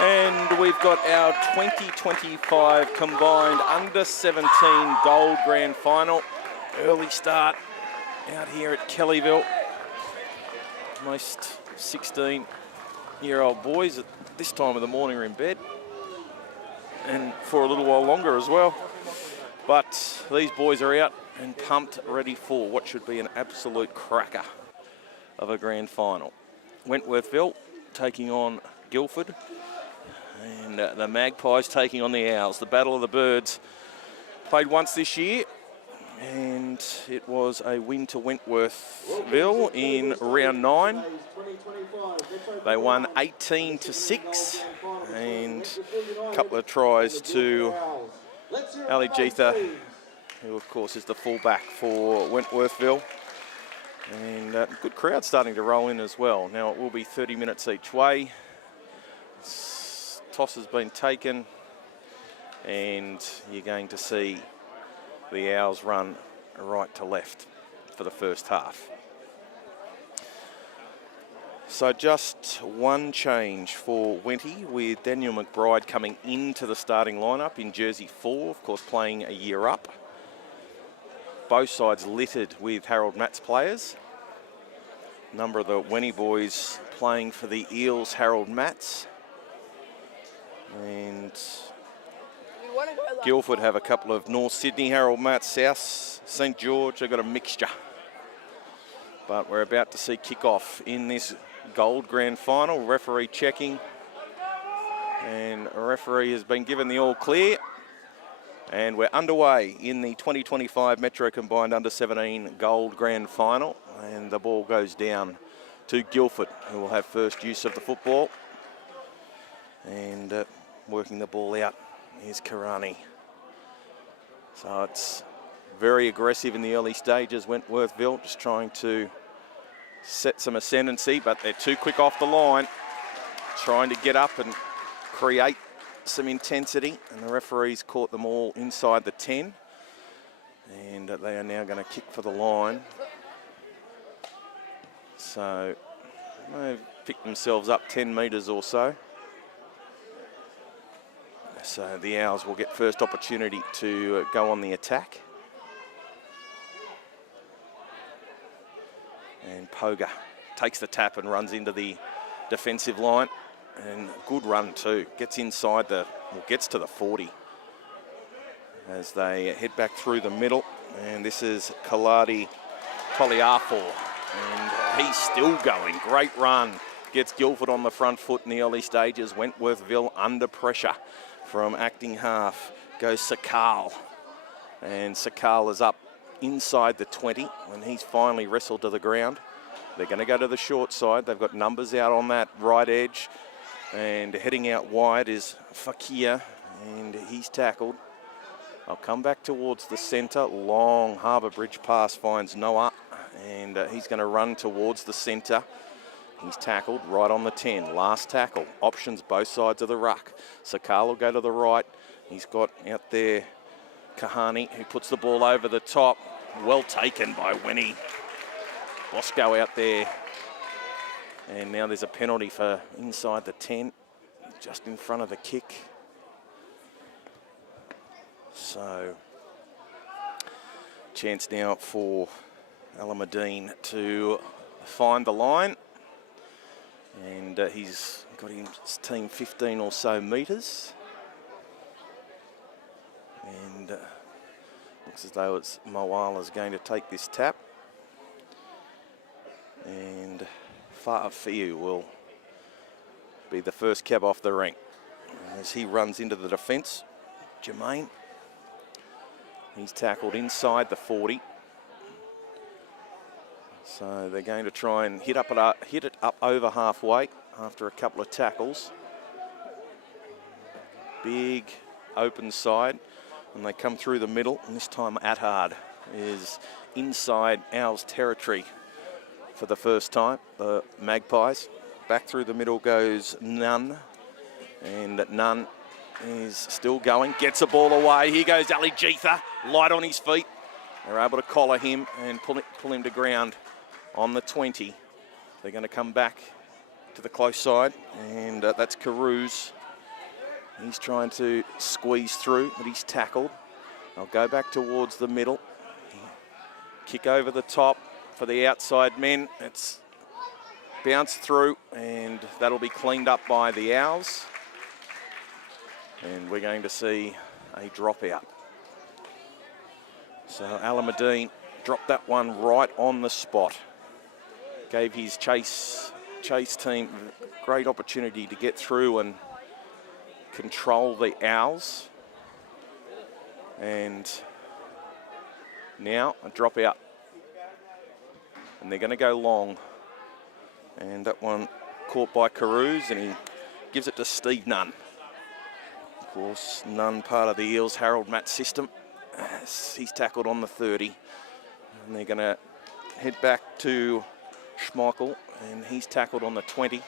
And we've got our 2025 combined under-17 gold grand final. Early start out here at Kellyville. Most 16-year-old boys at this time of the morning are in bed, and for a little while longer as well. But these boys are out and pumped, ready for what should be an absolute cracker of a grand final. Wentworthville taking on Guildford, and the Magpies taking on the Owls. The Battle of the Birds played once this year, and it was a win to Wentworthville in round 9. They won 18-6, and a couple of tries to Ali Jeetha, who of course is the fullback for Wentworthville. And good crowd starting to roll in as well. Now it will be 30 minutes each way. Toss has been taken, and you're going to see the Owls run right to left for the first half. So just one change for Wenty, with Daniel McBride coming into the starting lineup in jersey 4, of course playing a year up. Both sides littered with Harold Matts players. A number of the Wenty boys playing for the Eels, Harold Matts. And Guildford have a couple of North Sydney, Harold Matts, South St George. They've got a mixture. But we're about to see kick-off in this gold grand final. Referee checking, and a referee has been given the all clear. And we're underway in the 2025 Metro Combined Under-17 Gold Grand Final. And the ball goes down to Guildford, who will have first use of the football. And working the ball out is Karani. So it's very aggressive in the early stages. Wentworthville just trying to set some ascendancy, but they're too quick off the line. Trying to get up and create some intensity, and the referees caught them all inside the 10. And they are now going to kick for the line. So they've picked themselves up 10 metres or so. So the Owls will get first opportunity to go on the attack. And Poga takes the tap and runs into the defensive line. And good run too. Gets inside gets to the 40 as they head back through the middle. And this is Kaladi Toliafor. And he's still going. Great run. Gets Guildford on the front foot in the early stages. Wentworthville under pressure from acting half. Goes Sakal. And Sakal is up inside the 20 when he's finally wrestled to the ground. They're going to go to the short side. They've got numbers out on that right edge. And heading out wide is Fakir, and he's tackled. I'll come back towards the centre. Long Harbour Bridge pass finds Noah, and he's going to run towards the centre. He's tackled right on the 10. Last tackle. Options both sides of the ruck. Sakal will go to the right. He's got out there Kahani, who puts the ball over the top. Well taken by Winnie. Bosco out there. And now there's a penalty for inside the 10, just in front of the kick. So, chance now for Alameddine to find the line. And he's got his team 15 or so metres. And looks as though it's Moala's going to take this tap. And Fa'afiu will be the first cab off the rank as he runs into the defence. Jermaine, he's tackled inside the 40. So they're going to try and hit it up over halfway after a couple of tackles. Big open side, and they come through the middle, and this time Attard is inside Owls territory for the first time. The Magpies. Back through the middle goes Nunn, and Nunn is still going, gets a ball away. Here goes Ali Jeetha, light on his feet. They're able to collar him and pull him to ground on the 20. They're going to come back to the close side, and that's Carews. He's trying to squeeze through, but he's tackled. I'll go back towards the middle. Kick over the top for the outside men. It's bounced through, and that'll be cleaned up by the Owls. And we're going to see a dropout. So Alameddine dropped that one right on the spot. Gave his chase team great opportunity to get through and control the Owls. And now a dropout. And they're going to go long. And that one caught by Carews, and he gives it to Steve Nunn. Of course, Nunn part of the Eels Harold Matt system. He's tackled on the 30. And they're going to head back to Schmeichel, and he's tackled on the 20.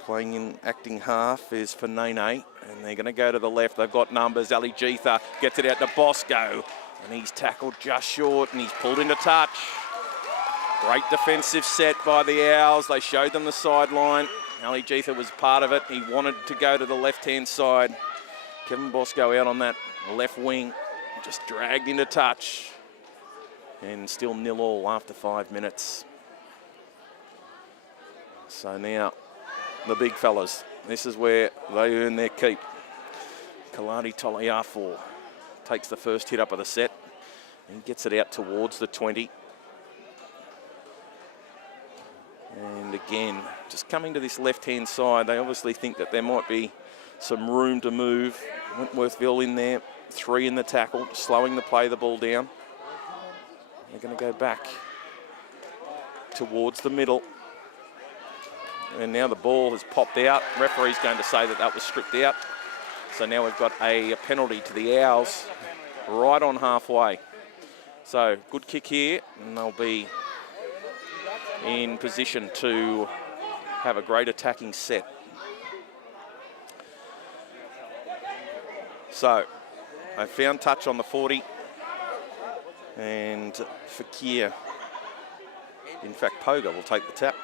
Playing in acting half is for Nene, and they're going to go to the left. They've got numbers. Ali Jeetha gets it out to Bosco, and he's tackled just short, and he's pulled into touch. Great defensive set by the Owls. They showed them the sideline. Ali Jeetha was part of it. He wanted to go to the left-hand side. Kevin Bosco out on that left wing, just dragged into touch. And still 0-0 after 5 minutes. So now, the big fellas. This is where they earn their keep. Kalani Toliafor takes the first hit up of the set. And gets it out towards the 20. And again, just coming to this left-hand side, they obviously think that there might be some room to move. Wentworthville in there, 3 in the tackle, slowing the play the ball down. They're going to go back towards the middle. And now the ball has popped out. Referee's going to say that that was stripped out. So now we've got a penalty to the Owls right on halfway. So good kick here, and they'll be in position to have a great attacking set. So they found touch on the 40. And Fakir, in fact, Poga will take the tap.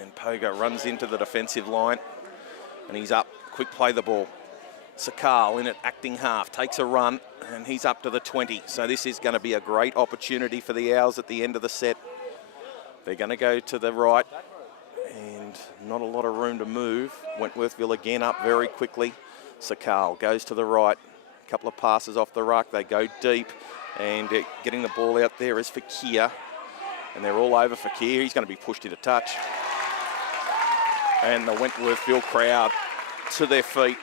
And Poga runs into the defensive line. And he's up. Quick play the ball. Sakal in at acting half. Takes a run. And he's up to the 20. So this is going to be a great opportunity for the Owls at the end of the set. They're going to go to the right. And not a lot of room to move. Wentworthville again up very quickly. Sakal goes to the right. A couple of passes off the ruck. They go deep. And getting the ball out there is Fakir. And they're all over Fakir. He's going to be pushed into touch. And the Wentworthville crowd to their feet.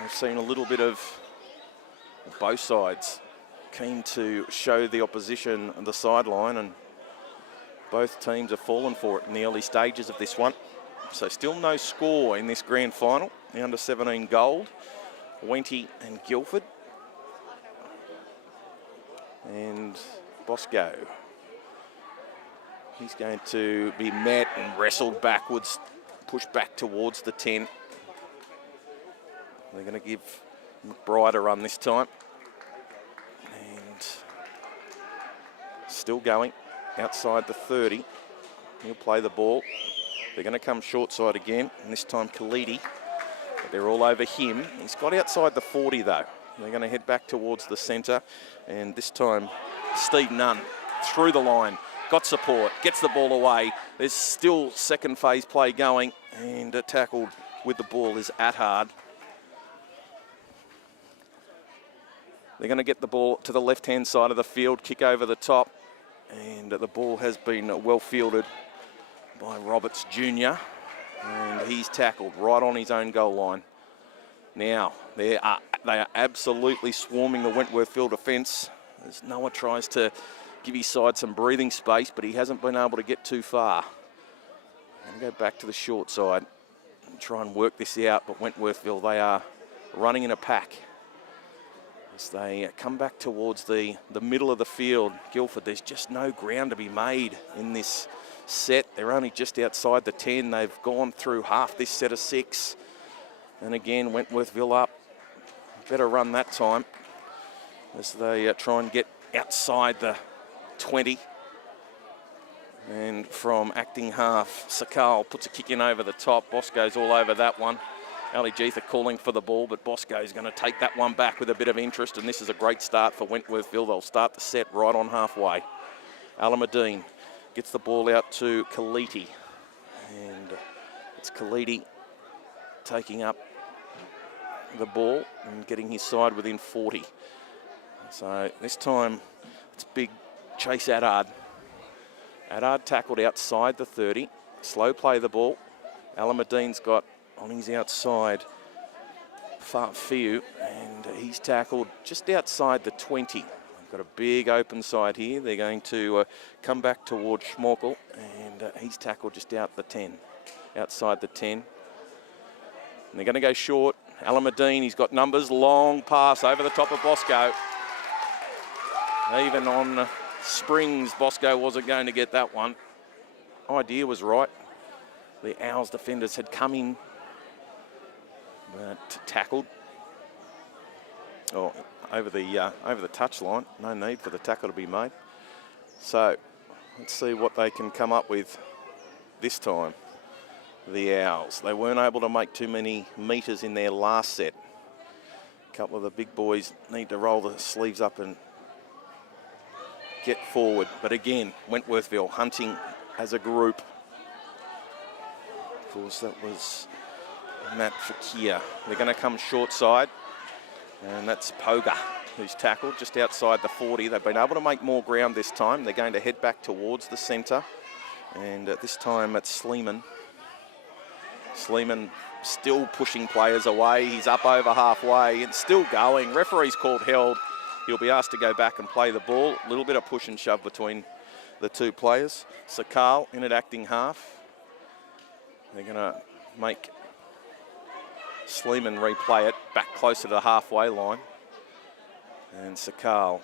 We've seen a little bit of both sides keen to show the opposition the sideline, and both teams have fallen for it in the early stages of this one. So still no score in this grand final. The under-17 gold, Wenty and Guildford. And Bosco. He's going to be met and wrestled backwards, pushed back towards the 10. They're going to give McBride a run this time. And still going outside the 30. He'll play the ball. They're going to come short side again, and this time Kalidi. But they're all over him. He's got outside the 40 though. They're going to head back towards the centre, and this time Steve Nunn through the line. Got support, gets the ball away. There's still second phase play going, and tackled with the ball is Attard. They're going to get the ball to the left-hand side of the field, kick over the top, and the ball has been well fielded by Roberts Jr. And he's tackled right on his own goal line. Now, they are absolutely swarming the Wentworthville defence as Noah tries to give his side some breathing space, but he hasn't been able to get too far. And go back to the short side and try and work this out, but Wentworthville, they are running in a pack as they come back towards the middle of the field. Guildford, there's just no ground to be made in this set. They're only just outside the 10. They've gone through half this set of 6. And again, Wentworthville up. Better run that time as they try and get outside the 20. And from acting half, Sakal puts a kick in over the top. Bosco's all over that one. Ali Jeetha calling for the ball, but Bosco's going to take that one back with a bit of interest, and this is a great start for Wentworthville. They'll start the set right on halfway. Alameddine gets the ball out to Kaliti, and it's Kaliti taking up the ball and getting his side within 40. So this time it's big Chase Addard. Addard tackled outside the 30. Slow play the ball. Alameddine's got on his outside Fiu, and he's tackled just outside the 20. They've got a big open side here. They're going to come back towards Schmorkel, and he's tackled just out the 10, outside the 10. And they're going to go short. Alameddine, he's got numbers, long pass over the top of Bosco. Even on Springs, Bosco wasn't going to get that one. Idea was right. The Owls defenders had come in, but tackled. Over the touchline. No need for the tackle to be made. So let's see what they can come up with this time. The Owls. They weren't able to make too many metres in their last set. A couple of the big boys need to roll the sleeves up and get forward. But again, Wentworthville hunting as a group. Of course, that was Matt Fakir. They're going to come short side, and that's Poga who's tackled just outside the 40. They've been able to make more ground this time. They're going to head back towards the centre, and this time it's Sleeman. Sleeman still pushing players away. He's up over halfway and still going. Referee's called held. He'll be asked to go back and play the ball. A little bit of push and shove between the two players. Sakal in at acting half. They're going to make Sleeman replay it back closer to the halfway line. And Sakal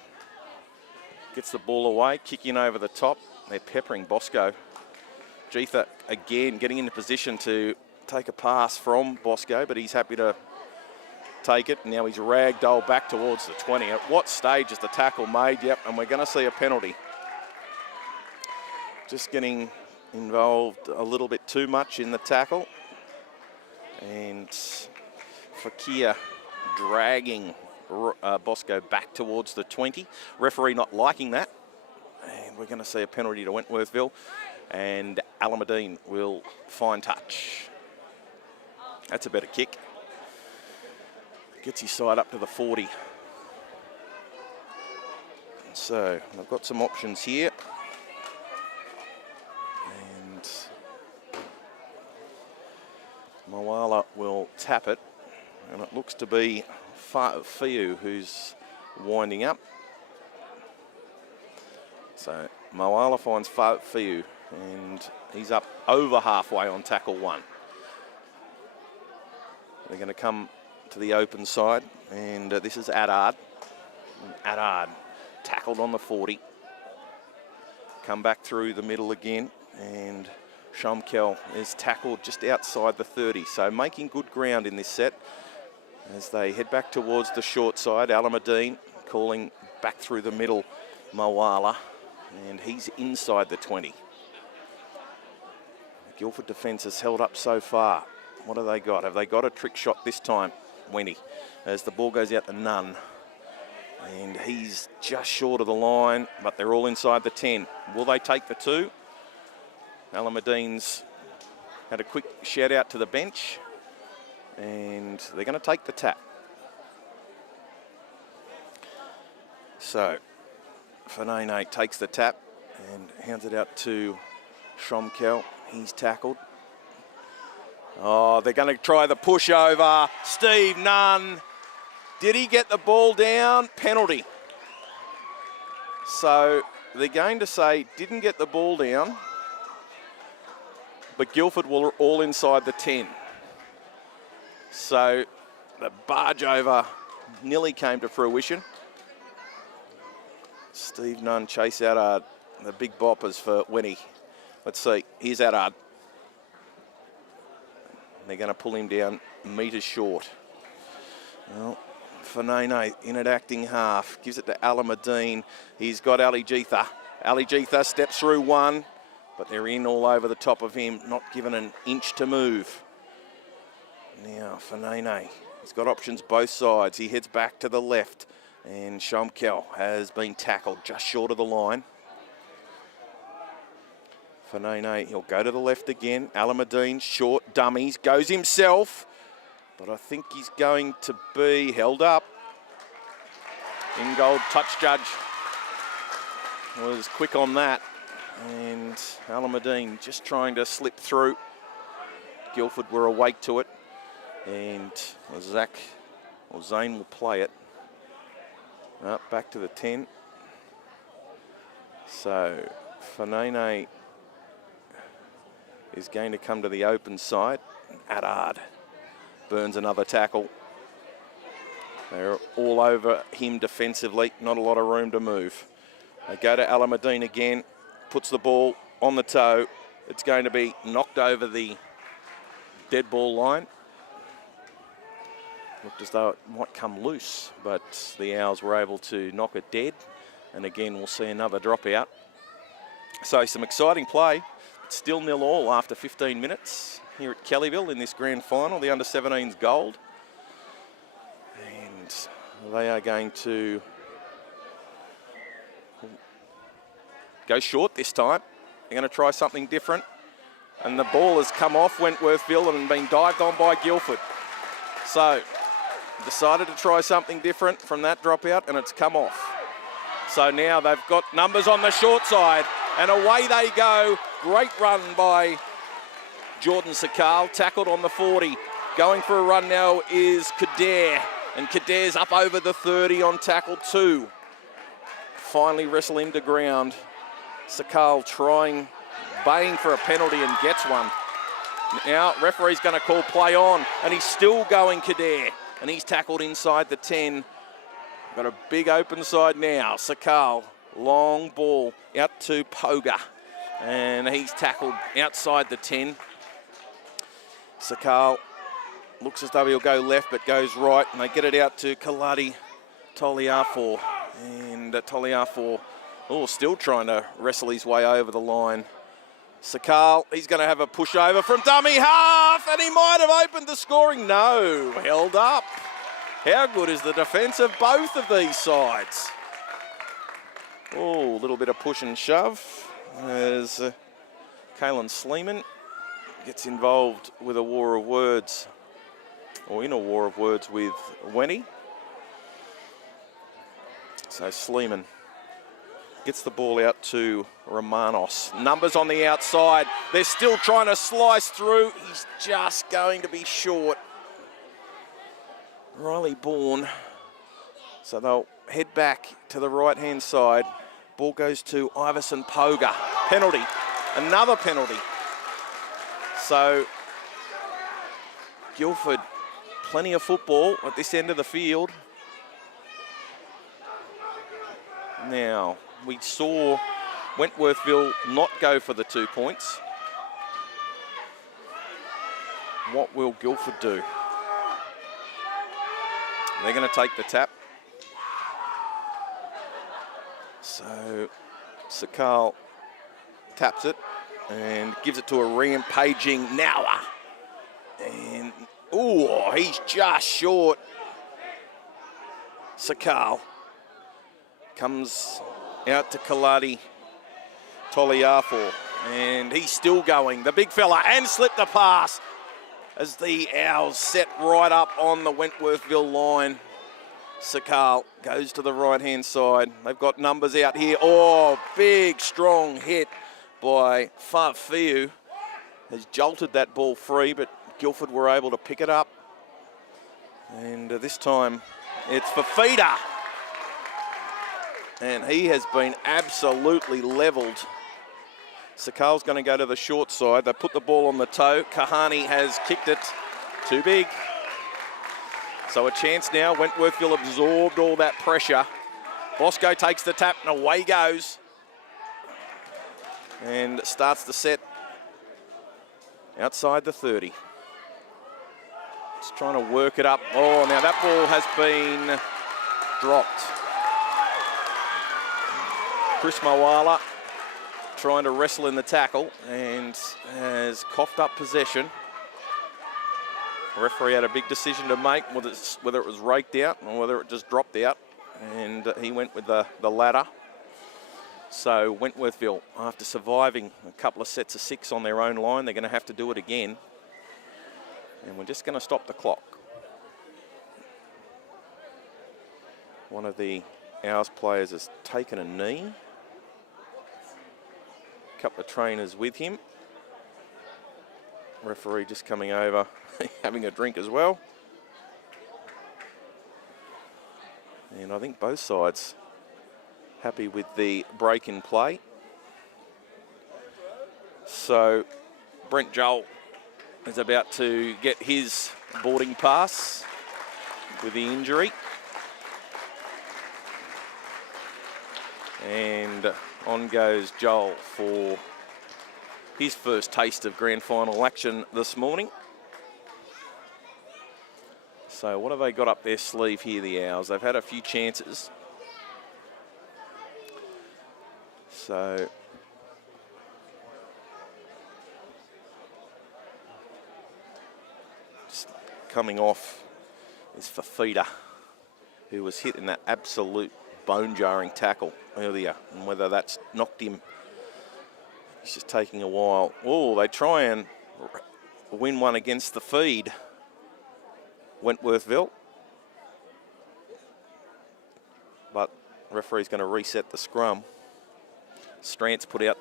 gets the ball away, kicking over the top. They're peppering Bosco. Jeetha again getting into position to take a pass from Bosco, but he's happy to take it. Now he's ragdolled back towards the 20. At what stage is the tackle made? Yep, and we're going to see a penalty. Just getting involved a little bit too much in the tackle. And Fakir dragging Bosco back towards the 20. Referee not liking that. And we're going to see a penalty to Wentworthville. And Alameddine will find touch. That's a better kick. Gets his side up to the 40. So I've got some options here. And Moala will tap it. And it looks to be Fiu who's winding up. So Moala finds Fiu, and he's up over halfway on tackle one. They're going to come to the open side, and this is Addard. Addard tackled on the 40. Come back through the middle again, and Schmorkel is tackled just outside the 30. So making good ground in this set as they head back towards the short side. Alameddine calling back through the middle, Moala, and he's inside the 20. The Guildford defence has held up so far. What have they got? Have they got a trick shot this time, Wendy? As the ball goes out to Nunn. And he's just short of the line, but they're all inside the 10. Will they take the 2? Alameddine's had a quick shout out to the bench, and they're going to take the tap. So Fanene takes the tap and hands it out to Schmorkel. He's tackled. Oh, they're going to try the pushover. Steve Nunn. Did he get the ball down? Penalty. So they're going to say didn't get the ball down, but Guildford were all inside the 10. So the barge over nearly came to fruition. Steve Nunn chase out the big boppers for Winnie. Let's see, here's Addard. They're going to pull him down metres short. Well, Fanene in at acting half, gives it to Alameddine. He's got Ali Jeetha. Ali Jeetha steps through one, but they're in all over the top of him, not given an inch to move. Now, Fanene, he's got options both sides. He heads back to the left, and Shomkel has been tackled just short of the line. Fanene, he'll go to the left again. Alameddine, short dummies, goes himself, but I think he's going to be held up. Ingold touch judge was quick on that, and Alameddine just trying to slip through. Guildford were awake to it, and Zane will play it. Back to the 10. So Fanene is going to come to the open side. Adard burns another tackle. They're all over him defensively, not a lot of room to move. They go to Alameddine again, puts the ball on the toe. It's going to be knocked over the dead ball line. Looked as though it might come loose, but the Owls were able to knock it dead. And again, we'll see another dropout. So some exciting play. Still 0-0 after 15 minutes here at Kellyville in this grand final, the under-17s gold. And they are going to go short this time. They're going to try something different. And the ball has come off Wentworthville and been dived on by Guildford. So decided to try something different from that dropout, and it's come off. So now they've got numbers on the short side, and away they go. Great run by Jordan Sakal, tackled on the 40. Going for a run now is Kader, and Kader's up over the 30 on tackle 2. Finally wrestle him to ground. Sakal baying for a penalty and gets one. Now referee's going to call play on, and he's still going Kader, and he's tackled inside the 10. Got a big open side now. Sakal, long ball out to Poga, and he's tackled outside the 10. Sakal looks as though he'll go left, but goes right, and they get it out to Kaladi Toliafor. And Toliafor, still trying to wrestle his way over the line. Sakal, he's going to have a pushover from dummy half, and he might have opened the scoring. No, held up. How good is the defence of both of these sides? A little bit of push and shove as Kalen Sleeman gets involved with a war of words, or in a war of words with Wenny. So Sleeman gets the ball out to Romanos. Numbers on the outside. They're still trying to slice through. He's just going to be short. Riley Bourne. So they'll head back to the right-hand side. Ball goes to Iverson Poga. Penalty. Another penalty. So Guildford, plenty of football at this end of the field. Now, we saw Wentworthville not go for the 2 points. What will Guildford do? They're going to take the tap. So Sakal taps it and gives it to a rampaging Nawa. And, he's just short. Sakal comes out to Kaladi Toliafor, and he's still going, the big fella, and slipped the pass as the Owls set right up on the Wentworthville line. Sakal goes to the right-hand side. They've got numbers out here. Big, strong hit by Fafiu. Has jolted that ball free, but Guildford were able to pick it up. And this time, it's Fafita. And he has been absolutely levelled. Sakal's going to go to the short side. They put the ball on the toe. Kahani has kicked it. Too big. So a chance now. Wentworthville absorbed all that pressure. Bosco takes the tap and away goes. And starts the set outside the 30. Just trying to work it up. Now that ball has been dropped. Chris Mawala trying to wrestle in the tackle and has coughed up possession. The referee had a big decision to make, whether it was raked out or whether it just dropped out, and he went with the latter. So Wentworthville, after surviving a couple of sets of 6 on their own line, they're going to have to do it again. And we're just going to stop the clock. One of the Owls players has taken a knee. A couple of trainers with him. Referee just coming over, having a drink as well. And I think both sides happy with the break in play. So Brent Joel is about to get his boarding pass with the injury. And on goes Joel for his first taste of grand final action this morning. So what have they got up their sleeve here, the Owls? They've had a few chances. So just coming off is Fafita, who was hit in that absolute bone-jarring tackle earlier, and whether that's knocked him, he's just taking a while. Oh, they try and win one against the feed, Wentworthville. But referee's going to reset the scrum. Strantz put out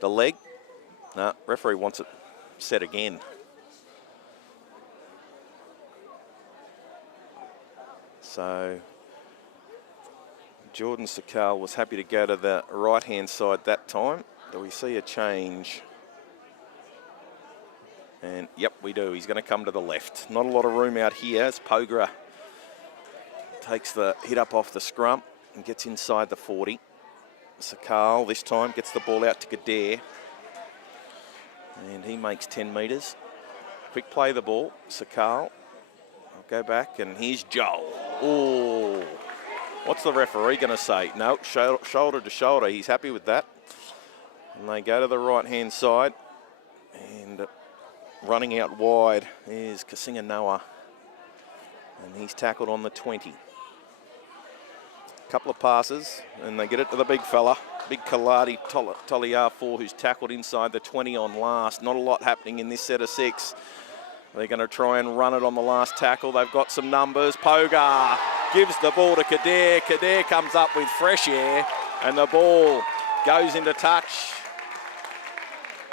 the leg. No, referee wants it set again. So Jordan Sakal was happy to go to the right-hand side that time. Do we see a change? And yep, we do. He's going to come to the left. Not a lot of room out here as Pogra takes the hit up off the scrum and gets inside the 40. Sakal this time gets the ball out to Kader. And he makes 10 metres. Quick play the ball. Sakal. I'll go back, and here's Joel. Oh, what's the referee going to say? No, shoulder to shoulder. He's happy with that. And they go to the right-hand side. And running out wide is Kasinga Noah. And he's tackled on the 20. Couple of passes, and they get it to the big fella. Big Kaladi Toliar4, who's tackled inside the 20 on last. Not a lot happening in this set of 6. They're going to try and run it on the last tackle. They've got some numbers. Pogar gives the ball to Kader. Kader comes up with fresh air, and the ball goes into touch.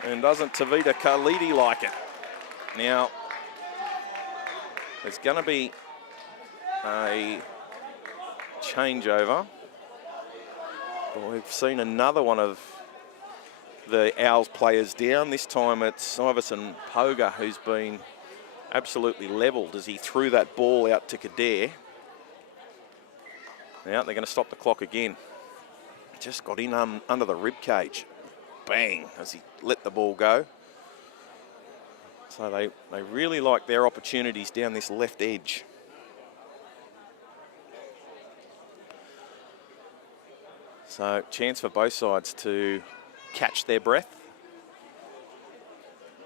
And doesn't Tavita Khalidi like it? Now, there's going to be a changeover. But we've seen another one of the Owls players down. This time it's Iverson Poga, who's been absolutely levelled as he threw that ball out to Kader. Now they're going to stop the clock again. Just got in under the rib cage. Bang, as he let the ball go. So they really like their opportunities down this left edge. So chance for both sides to catch their breath.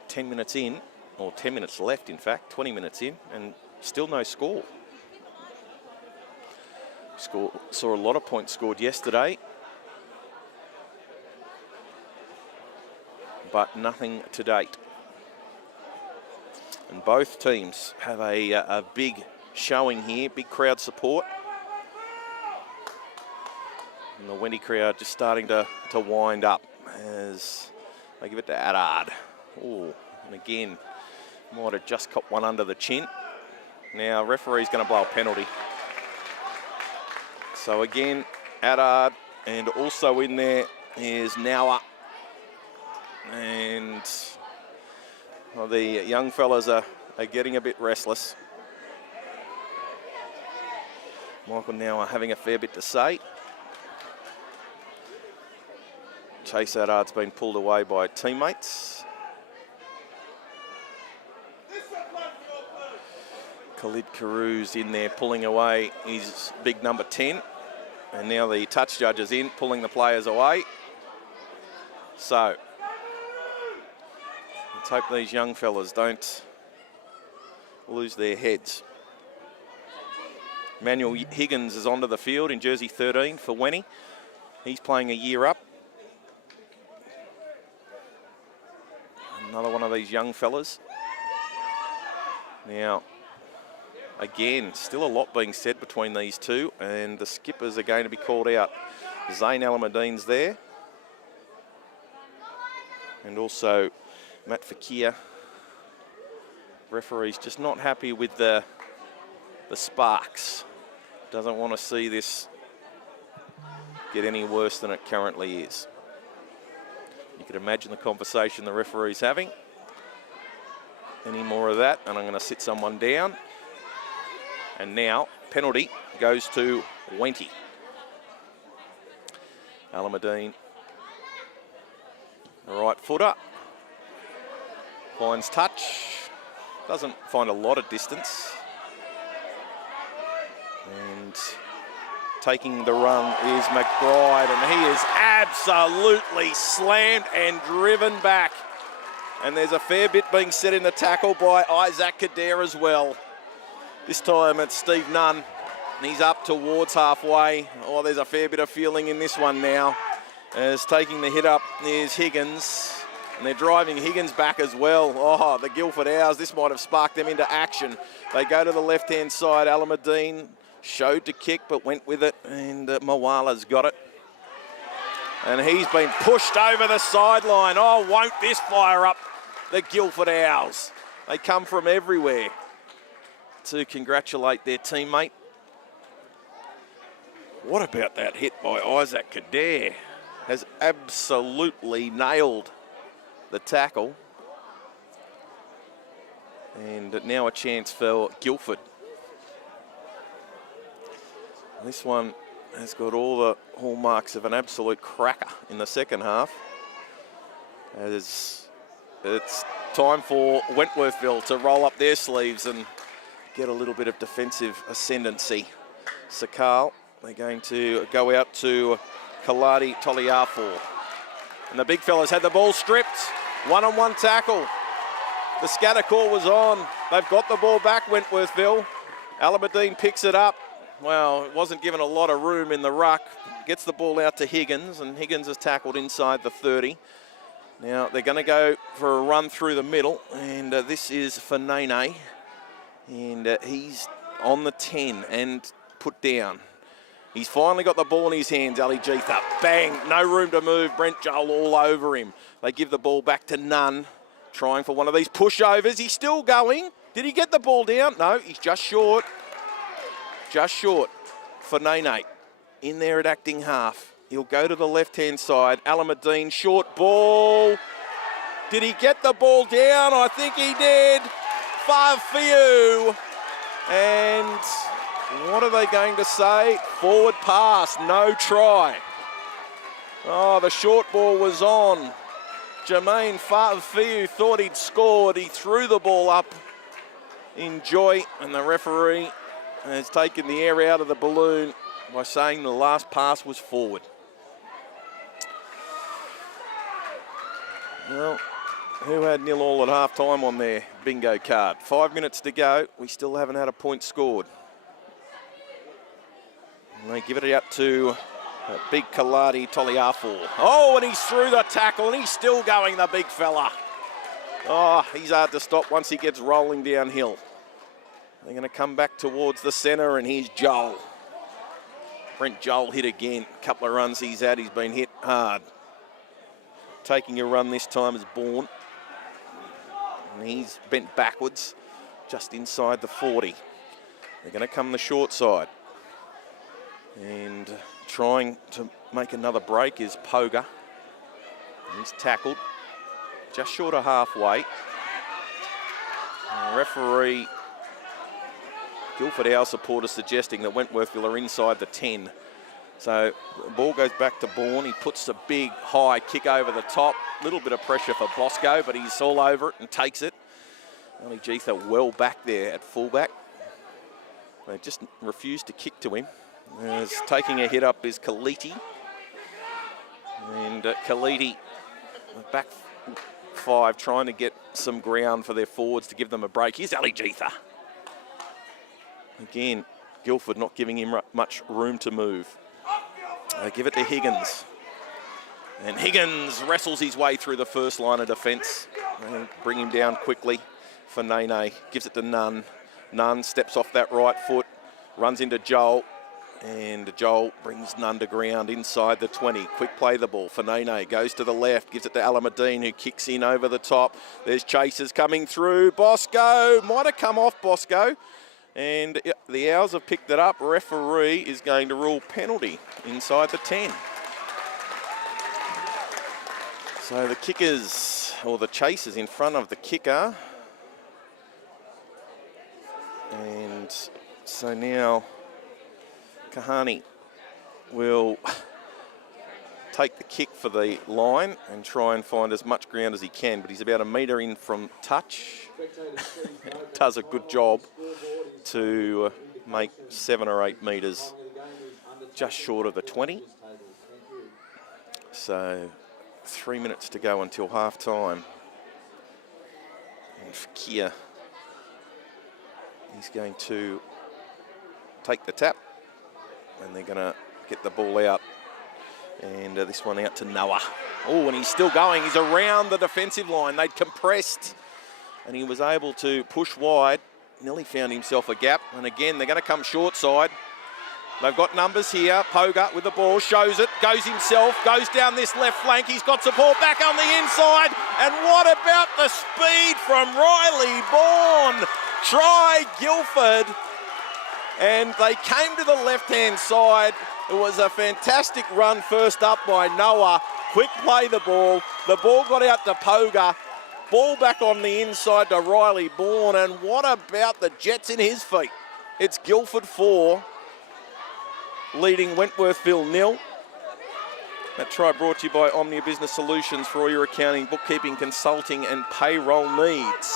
10 minutes in, or 10 minutes left in fact, 20 minutes in, and still no score. Saw a lot of points scored yesterday, but nothing to date. And both teams have a big showing here, big crowd support. And the Wendy crowd just starting to wind up as they give it to Adard. Oh, and again, might have just got one under the chin. Now, referee's going to blow a penalty. So again, Adard, and also in there is Nowa. And well, the young fellas are getting a bit restless. Michael Nowa having a fair bit to say. Chase Adard's been pulled away by teammates. Khalid Karoo's in there pulling away his big number 10. And now the touch judge is in, pulling the players away. So let's hope these young fellas don't lose their heads. Manuel Higgins is onto the field in jersey 13 for Wenny. He's playing a year up. Another one of these young fellas. Now, again, still a lot being said between these two, and the skippers are going to be called out. Zane Alameddin's there. And also Matt Fakir. Referee's just not happy with the sparks. Doesn't want to see this get any worse than it currently is. You can imagine the conversation the referee's having. Any more of that, and I'm going to sit someone down. And now, penalty goes to Wenty. Alameddin, the right footer, finds touch, doesn't find a lot of distance. And taking the run is McBride, and he is absolutely slammed and driven back. And there's a fair bit being said in the tackle by Isaac Kader as well. This time it's Steve Nunn, and he's up towards halfway. Oh, there's a fair bit of feeling in this one now. As taking the hit up is Higgins, and they're driving Higgins back as well. Oh, the Guildford Owls, this might have sparked them into action. They go to the left-hand side. Alameddin showed to kick, but went with it, and Moala's got it. And he's been pushed over the sideline. Oh, won't this fire up the Guildford Owls? They come from everywhere to congratulate their teammate. What about that hit by Isaac Kader? Has absolutely nailed the tackle. And now a chance for Guildford. This one has got all the hallmarks of an absolute cracker in the second half. As it's time for Wentworthville to roll up their sleeves and get a little bit of defensive ascendancy. Sakal, they're going to go out to Kaladi Toliafu. And the big fellas had the ball stripped. One-on-one tackle. The scatter call was on. They've got the ball back, Wentworthville. Alameddin picks it up. Well, it wasn't given a lot of room in the ruck. Gets the ball out to Higgins, and Higgins is tackled inside the 30. Now, they're going to go for a run through the middle, and this is for Nene. And he's on the 10 and put down. He's finally got the ball in his hands, Ali Jeetha. Bang, no room to move. Brent Joel all over him. They give the ball back to Nunn, trying for one of these pushovers. He's still going. Did he get the ball down? No, he's just short. Just short for Nene. In there at acting half. He'll go to the left-hand side. Alameddin, short ball. Did he get the ball down? I think he did. Fafiu. And what are they going to say? Forward pass, no try. Oh, the short ball was on. Jermaine Fafiu thought he'd scored. He threw the ball up in joy, and the referee has taken the air out of the balloon by saying the last pass was forward. Well, who had 0-all at half-time on their bingo card? 5 minutes to go. We still haven't had a point scored. And they give it out to big Kaladi Toliafu. Oh, and he's through the tackle, and he's still going, the big fella. Oh, he's hard to stop once he gets rolling downhill. They're going to come back towards the centre, and here's Joel. Brent Joel hit again. A couple of runs he's had. He's been hit hard. Taking a run this time is Bourne. And he's bent backwards just inside the 40. They're going to come the short side. And trying to make another break is Poga. He's tackled just short of halfway. And the referee, Guildford Owl supporters suggesting that Wentworthville are inside the 10. So the ball goes back to Bourne. He puts a big high kick over the top. A little bit of pressure for Bosco, but he's all over it and takes it. Ali Jeetha well back there at fullback. They just refused to kick to him. As taking a hit up is Kaliti. And Kaliti back five trying to get some ground for their forwards to give them a break. Here's Ali Jeetha. Again, Guildford not giving him much room to move. They give it to Higgins. And Higgins wrestles his way through the first line of defence. And bring him down quickly for Nene. Gives it to Nunn. Nunn steps off that right foot, runs into Joel. And Joel brings Nunn to ground inside the 20. Quick play the ball for Nene. Goes to the left, gives it to Alameddine, who kicks in over the top. There's chasers coming through. Bosco might have come off Bosco. And the Owls have picked it up. Referee is going to rule penalty inside the 10. So the kickers, or the chasers in front of the kicker. And so now Kahani will take the kick for the line and try and find as much ground as he can, but he's about a metre in from touch. Does a good job to make 7 or 8 metres just short of the 20. So 3 minutes to go until half time. And Fakir, he's going to take the tap. And they're going to get the ball out. And this one out to Noah. Oh, and he's still going. He's around the defensive line. They'd compressed. And he was able to push wide. Nearly found himself a gap. And again, they're going to come short side. They've got numbers here. Poga with the ball. Shows it. Goes himself. Goes down this left flank. He's got support back on the inside. And what about the speed from Riley Bourne? Try Guildford. And they came to the left-hand side. It was a fantastic run first up by Noah. Quick play the ball. The ball got out to Poga. Ball back on the inside to Riley Bourne. And what about the Jets in his feet? It's Guildford 4, leading Wentworthville 0. That try brought to you by Omnia Business Solutions for all your accounting, bookkeeping, consulting and payroll needs.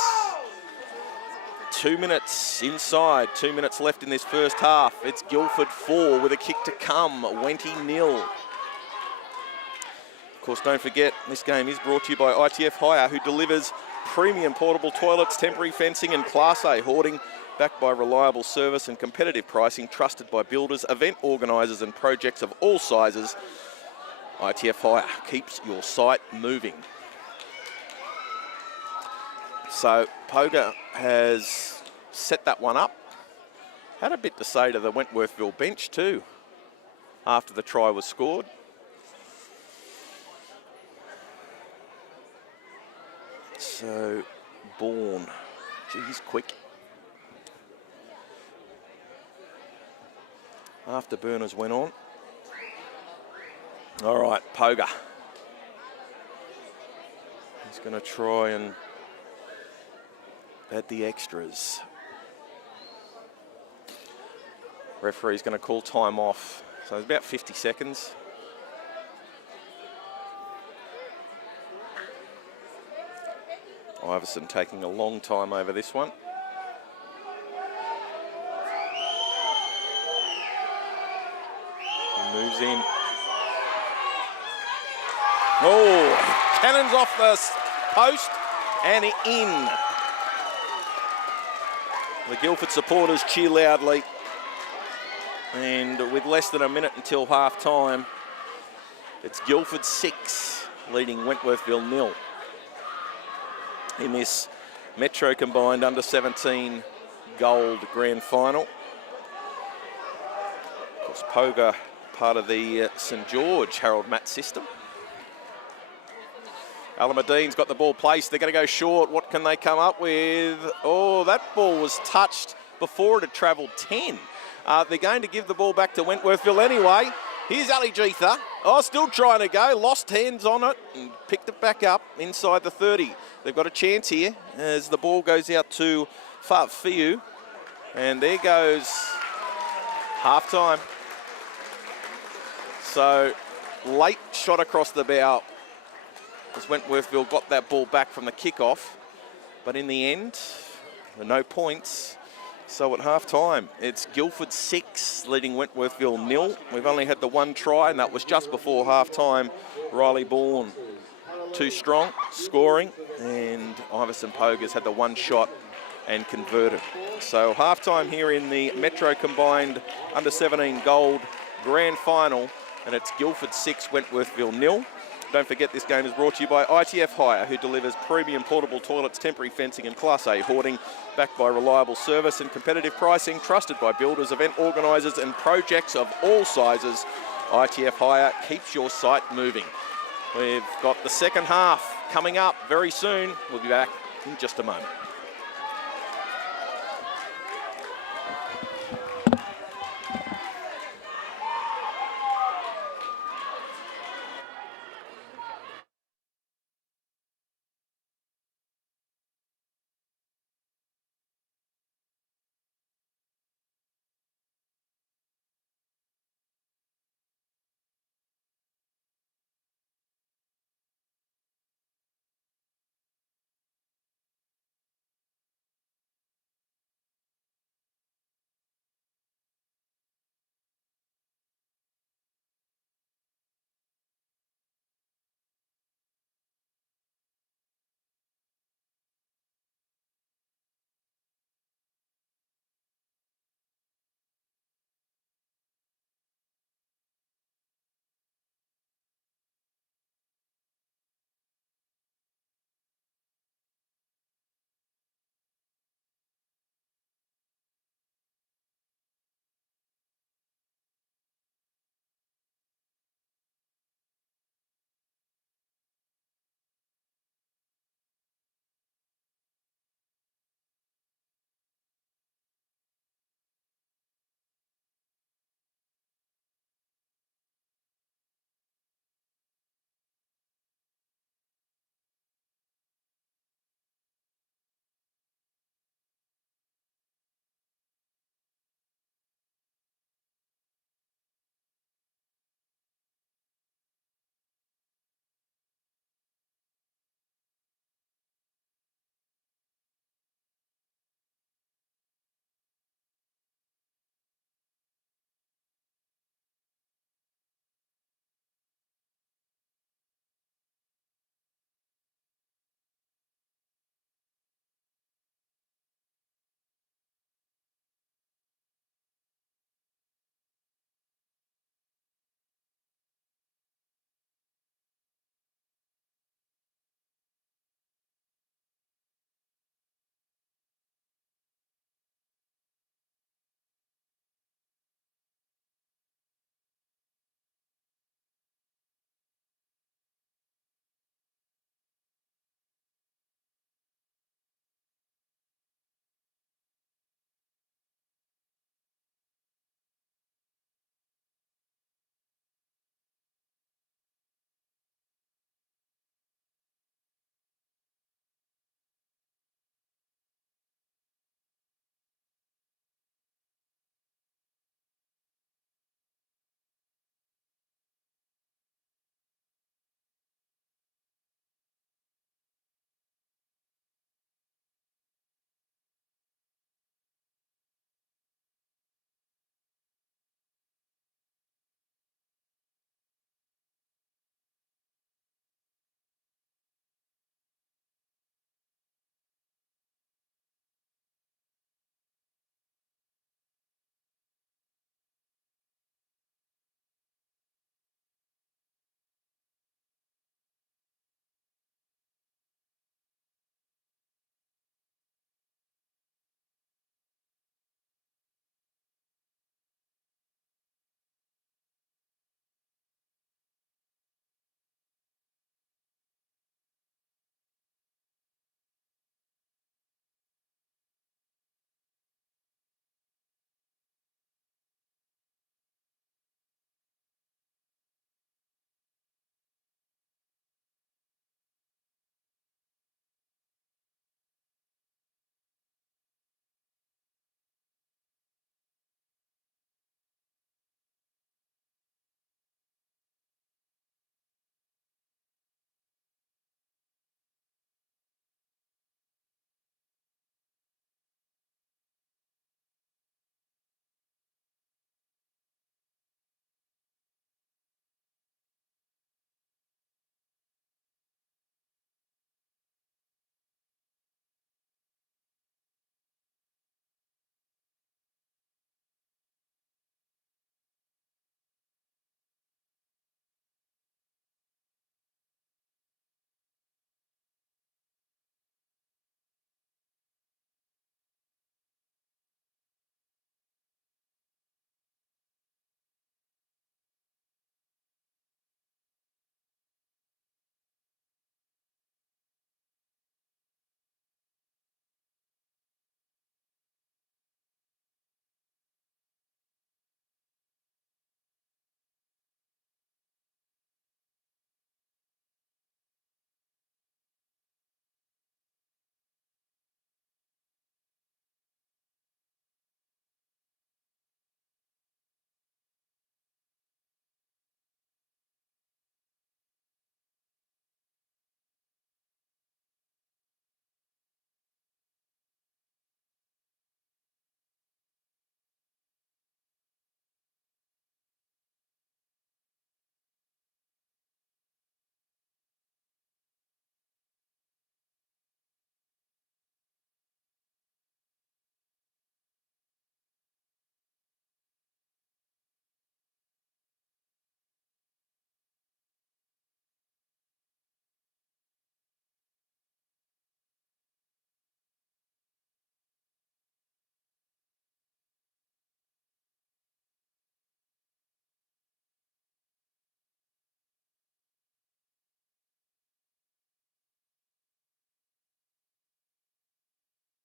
2 minutes inside, 2 minutes left in this first half. It's Guildford 4 with a kick to come, Wenty 0. Of course, don't forget, this game is brought to you by ITF Hire, who delivers premium portable toilets, temporary fencing and Class A hoarding, backed by reliable service and competitive pricing, trusted by builders, event organisers and projects of all sizes. ITF Hire keeps your site moving. So Poga has set that one up. Had a bit to say to the Wentworthville bench too after the try was scored. So Bourne, he's quick. Afterburners went on. All right, Poga. He's going to try and add the extras. Referee's going to call time off. So it's about 50 seconds. Iverson taking a long time over this one. He moves in. Oh, cannons off the post and in. The Guildford supporters cheer loudly. And with less than a minute until half time, it's Guildford 6 leading Wentworthville 0 in this Metro Combined Under-17 Gold Grand Final. Of course, Poga, part of the St George Harold Matt system. Alamedine's got the ball placed. They're going to go short. What can they come up with? Oh, that ball was touched before it had travelled 10. They're going to give the ball back to Wentworthville anyway. Here's Ali Jeetha. Oh, still trying to go. Lost hands on it and picked it back up inside the 30. They've got a chance here as the ball goes out to Fiu. And there goes half-time. So, late shot across the bow as Wentworthville got that ball back from the kickoff. But in the end, no points. So at half-time, it's Guildford 6 leading Wentworthville 0. We've only had the one try, and that was just before half-time. Riley Bourne too strong, scoring, and Iverson Poga's had the one shot and converted. So halftime here in the Metro Combined Under-17 Gold Grand Final, and it's Guildford 6, Wentworthville 0. Don't forget this game is brought to you by ITF Hire, who delivers premium portable toilets, temporary fencing and Class A hoarding, backed by reliable service and competitive pricing, trusted by builders, event organisers and projects of all sizes. ITF Hire keeps your site moving. We've got the second half coming up very soon. We'll be back in just a moment.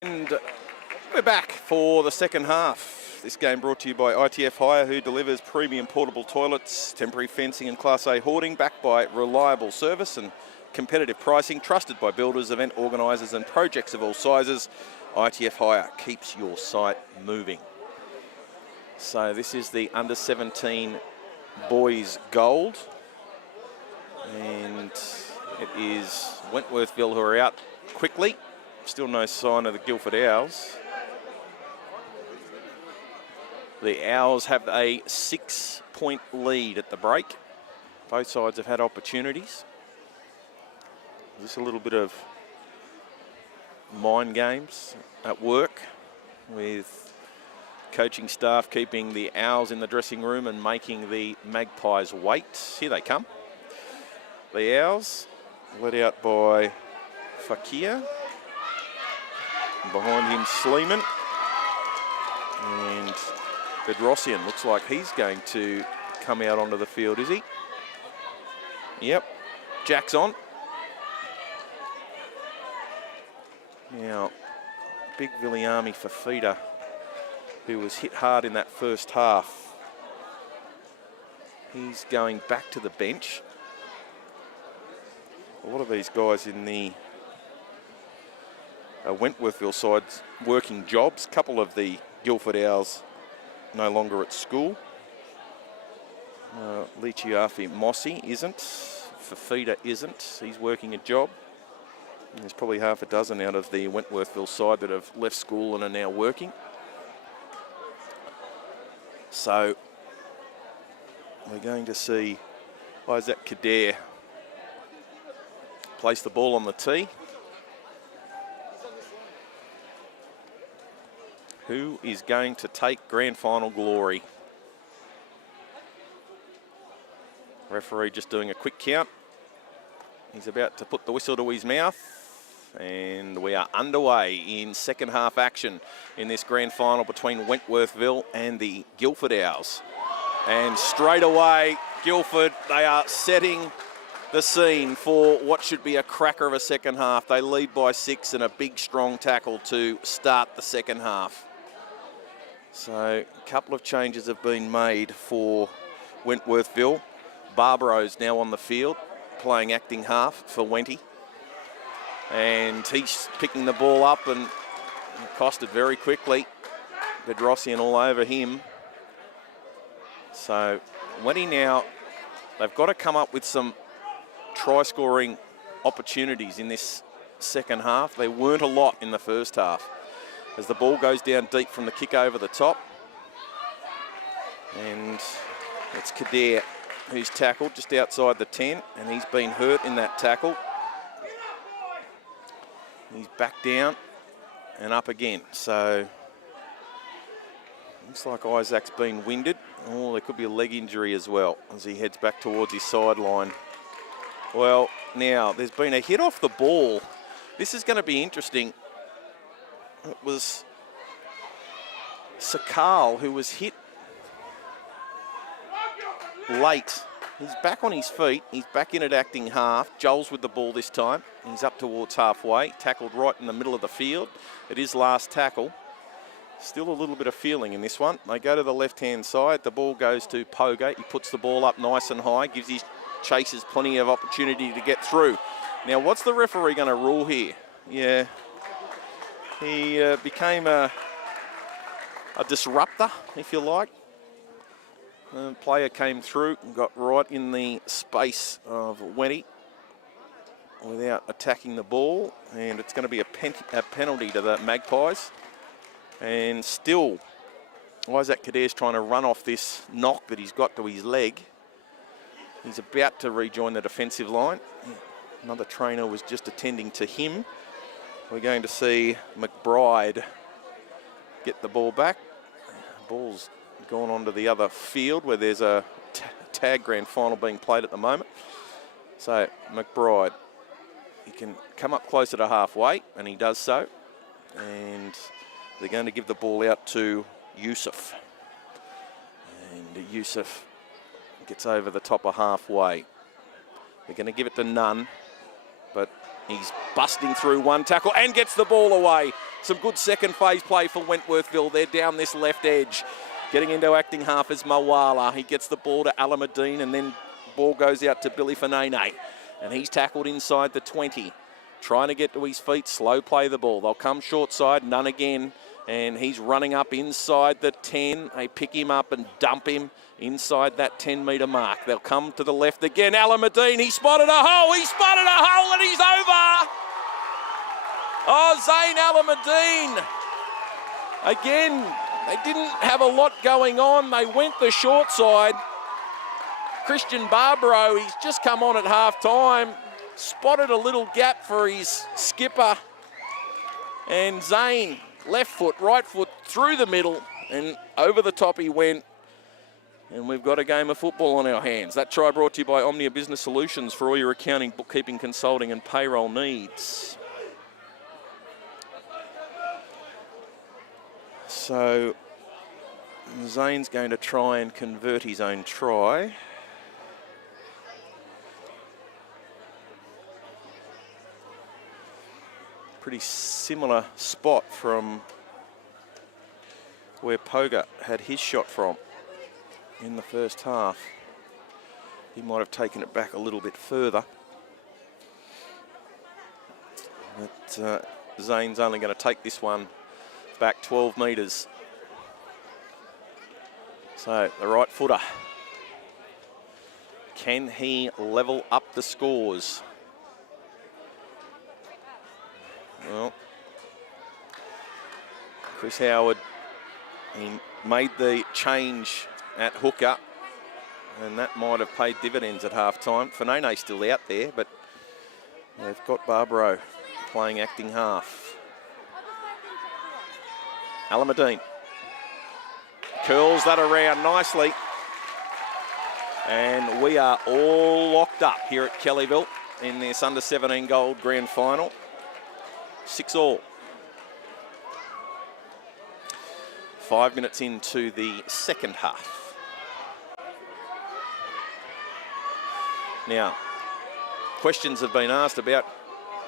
And we're back for the second half. This game brought to you by ITF Hire, who delivers premium portable toilets, temporary fencing and Class A hoarding, backed by reliable service and competitive pricing, trusted by builders, event organisers and projects of all sizes. ITF Hire keeps your site moving. So this is the under-17 boys gold. And it is Wentworthville who are out quickly. Still no sign of the Guildford Owls. The Owls have a 6-point lead at the break. Both sides have had opportunities. Just a little bit of mind games at work with coaching staff keeping the Owls in the dressing room and making the Magpies wait. Here they come. The Owls led out by Fakir. Behind him, Sleeman. And Bedrossian looks like he's going to come out onto the field, is he? Yep. Jack's on. Now, big Viliami Fafita, who was hit hard in that first half. He's going back to the bench. A lot of these guys in the Wentworthville side's working jobs. A couple of the Guildford Owls no longer at school. Lichiafi Mossy isn't. Fafita isn't. He's working a job. And there's probably half a dozen out of the Wentworthville side that have left school and are now working. So we're going to see Isaac Kader place the ball on the tee. Who is going to take grand final glory? Referee just doing a quick count. He's about to put the whistle to his mouth. And we are underway in second half action in this grand final between Wentworthville and the Guildford Owls. And straight away, Guildford, they are setting the scene for what should be a cracker of a second half. They lead by 6 and a big strong tackle to start the second half. So a couple of changes have been made for Wentworthville. Barbaro's now on the field, playing acting half for Wenty. And he's picking the ball up and costed very quickly. Bedrossian all over him. So Wenty now, they've got to come up with some try-scoring opportunities in this second half. They weren't a lot in the first half. As the ball goes down deep from the kick over the top. And it's Kader who's tackled just outside the 10, and he's been hurt in that tackle. He's back down and up again. So looks like Isaac's been winded. Oh, there could be a leg injury as well as he heads back towards his sideline. Well, now there's been a hit off the ball. This is going to be interesting. It was Sakal who was hit late. He's back on his feet. He's back in at acting half. Joel's with the ball this time. He's up towards halfway. Tackled right in the middle of the field. It is last tackle. Still a little bit of feeling in this one. They go to the left-hand side. The ball goes to Pogate. He puts the ball up nice and high. Gives his chasers plenty of opportunity to get through. Now, what's the referee going to rule here? Yeah. He became a disruptor, if you like. The player came through and got right in the space of Wenty without attacking the ball. And it's going to be a penalty to the Magpies. And still, Isaac Kader's trying to run off this knock that he's got to his leg. He's about to rejoin the defensive line. Another trainer was just attending to him. We're going to see McBride get the ball back. Ball's gone onto the other field where there's a tag grand final being played at the moment. So McBride, he can come up closer to halfway, and he does so. And they're going to give the ball out to Yusuf. And Yusuf gets over the top of halfway. They're going to give it to Nunn, but he's busting through one tackle and gets the ball away. Some good second phase play for Wentworthville. They're down this left edge. Getting into acting half is Mawala. He gets the ball to Alameddine, and then ball goes out to Billy Fanene. And he's tackled inside the 20. Trying to get to his feet, slow play the ball. They'll come short side, none again. And he's running up inside the 10. They pick him up and dump him inside that 10-metre mark. They'll come to the left again. Alameddine, he spotted a hole. He spotted a hole and he's over. Oh, Zane Alameddine. Again, they didn't have a lot going on. They went the short side. Christian Barbaro, he's just come on at half-time. Spotted a little gap for his skipper. And Zane, left foot, right foot, through the middle, and over the top he went. And we've got a game of football on our hands. That try brought to you by Omnia Business Solutions for all your accounting, bookkeeping, consulting and payroll needs. So Zane's going to try and convert his own try. Pretty similar spot from where Poga had his shot from in the first half. He might have taken it back a little bit further. But Zane's only going to take this one back 12 metres. So the right footer. Can he level up the scores? Well, Chris Howard, he made the change at hooker, and that might have paid dividends at half-time. Fanene's still out there, but they've got Barbaro playing acting half. Alameddine curls that around nicely. And we are all locked up here at Kellyville in this under-17 gold grand final. 6-all. 5 minutes into the second half. Now, questions have been asked about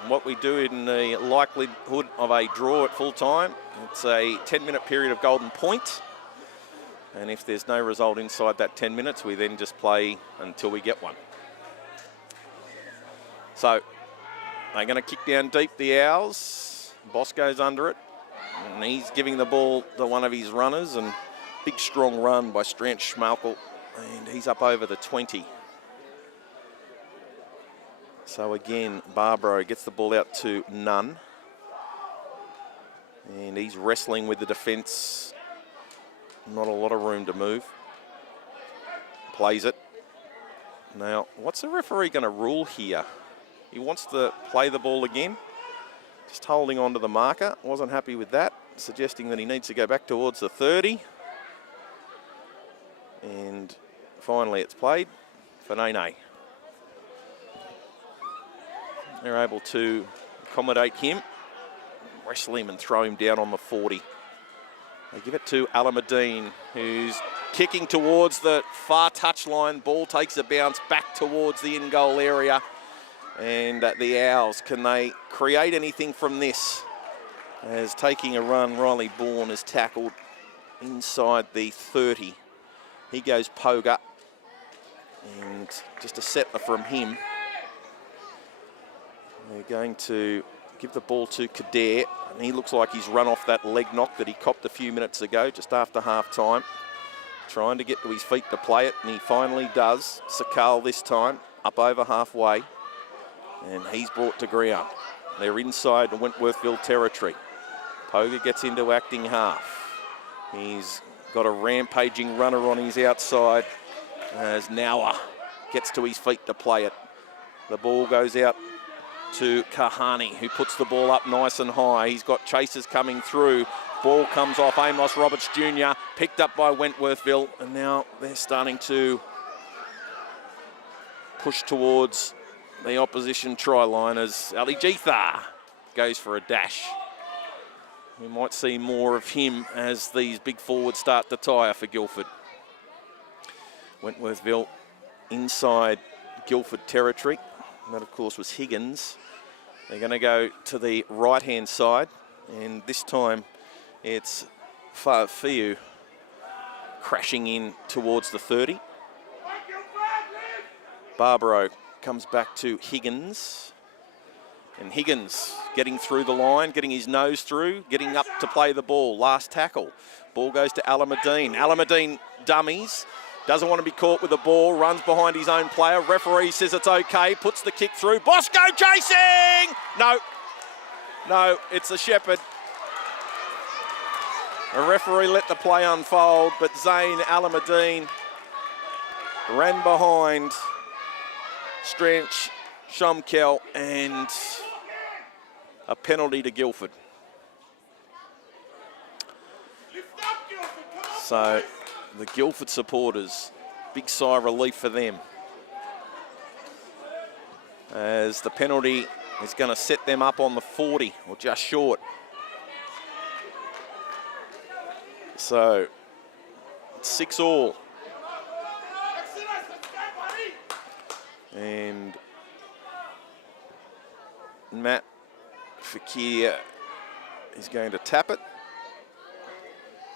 what we do in the likelihood of a draw at full time. It's a 10-minute period of golden point. And if there's no result inside that 10 minutes, we then just play until we get one. So, they're going to kick down deep, the Owls. Boss goes under it. And he's giving the ball to one of his runners. And big, strong run by Stranch Schmalkel. And he's up over the 20. So again, Barbaro gets the ball out to Nunn. And he's wrestling with the defence. Not a lot of room to move. Plays it. Now, what's the referee going to rule here? He wants to play the ball again. Just holding on to the marker. Wasn't happy with that. Suggesting that he needs to go back towards the 30. And finally it's played for Nene. They're able to accommodate him. Wrestle him and throw him down on the 40. They give it to Alameddine, who's kicking towards the far touchline. Ball takes a bounce back towards the in-goal area. And the Owls, can they create anything from this? As taking a run, Riley Bourne is tackled inside the 30. He goes Poga. And just a settler from him. They're going to give the ball to Kader. And he looks like he's run off that leg knock that he copped a few minutes ago, just after half-time. Trying to get to his feet to play it, and he finally does. Sakal this time, up over halfway. And he's brought to ground. They're inside Wentworthville territory. Poga gets into acting half. He's got a rampaging runner on his outside as Noah gets to his feet to play it. The ball goes out to Kahani, who puts the ball up nice and high. He's got chasers coming through. Ball comes off Amos Roberts Jr., picked up by Wentworthville, and now they're starting to push towards the opposition try line as Ali Jitha goes for a dash. We might see more of him as these big forwards start to tire for Guildford. Wentworthville inside Guildford territory. And that, of course, was Higgins. They're going to go to the right-hand side. And this time it's Fa'afeu crashing in towards the 30. Barbaro comes back to Higgins. And Higgins getting through the line, getting his nose through, getting up to play the ball. Last tackle. Ball goes to Alameddine. Alameddine dummies. Doesn't want to be caught with the ball. Runs behind his own player. Referee says it's okay. Puts the kick through. Bosco chasing! No, it's a Shepherd. A referee let the play unfold, but Zane Alameddine ran behind Stranch, Shumkel, and a penalty to Guildford. So the Guildford supporters, big sigh of relief for them, as the penalty is going to set them up on the 40, or just short. So it's 6-all. And Matt Fakir is going to tap it.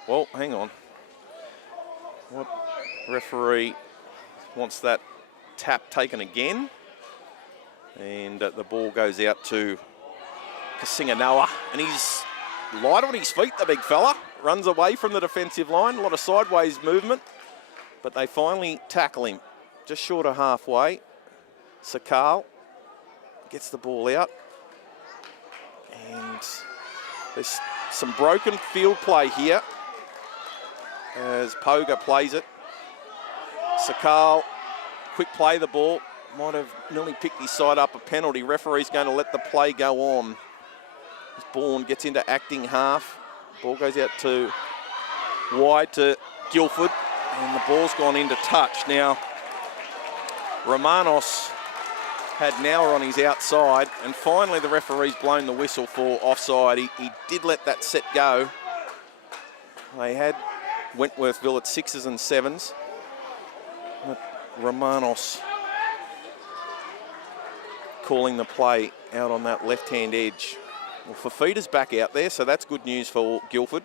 Well, hang on. What referee wants that tap taken again? And the ball goes out to Kasinganoa. And he's light on his feet, the big fella. Runs away from the defensive line. A lot of sideways movement. But they finally tackle him just short of halfway. Sakal gets the ball out. And there's some broken field play here as Poga plays it. Sakal, quick play the ball. Might have nearly picked his side up a penalty. Referee's going to let the play go on. As Bourne gets into acting half. Ball goes out to wide to Guildford. And the ball's gone into touch. Now, Romanos had Nauer on his outside, and finally the referee's blown the whistle for offside. He did let that set go. They had Wentworthville at 6s and 7s. But Romanos calling the play out on that left-hand edge. Well, Fafita's back out there, so that's good news for Guildford.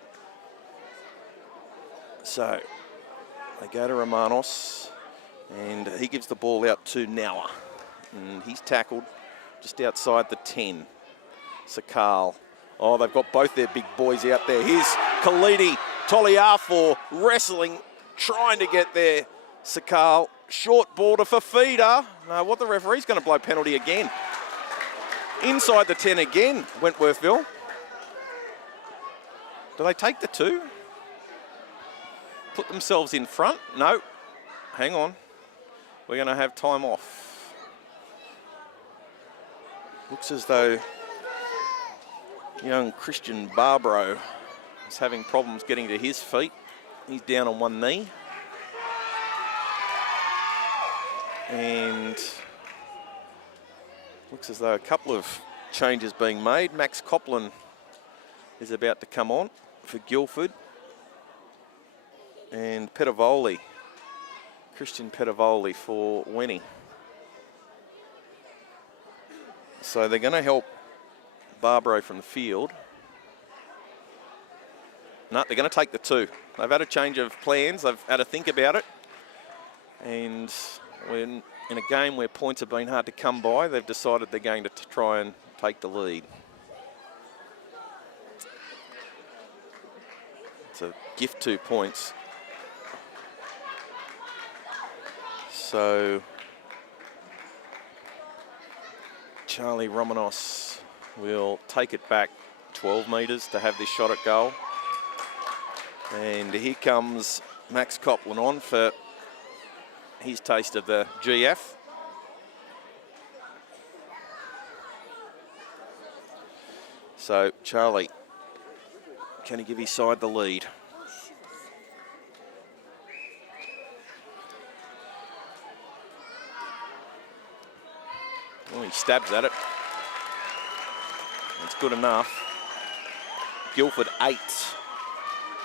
So they go to Romanos, and he gives the ball out to Nauer. And he's tackled just outside the 10. Sakal. Oh, they've got both their big boys out there. Here's Khalidi Toliafor wrestling, trying to get there. Sakal, short ball to Fafita. No, what the referee's going to blow penalty again. Inside the 10 again, Wentworthville. Do they take the 2? Put themselves in front? No. Hang on. We're going to have time off. Looks as though young Christian Barbaro is having problems getting to his feet. He's down on one knee. And looks as though a couple of changes being made. Max Copland is about to come on for Guildford. And Pettivoli, Christian Pettivoli for Wenny. So they're going to help Barbaro from the field. No, they're going to take the 2. They've had a change of plans. They've had to think about it. And when in a game where points have been hard to come by, they've decided they're going to try and take the lead. It's a gift 2 points. So Charlie Romanos will take it back 12 metres to have this shot at goal. And here comes Max Copland on for his taste of the GF. So Charlie, can he give his side the lead? Well, he stabs at it. It's good enough. Guildford 8,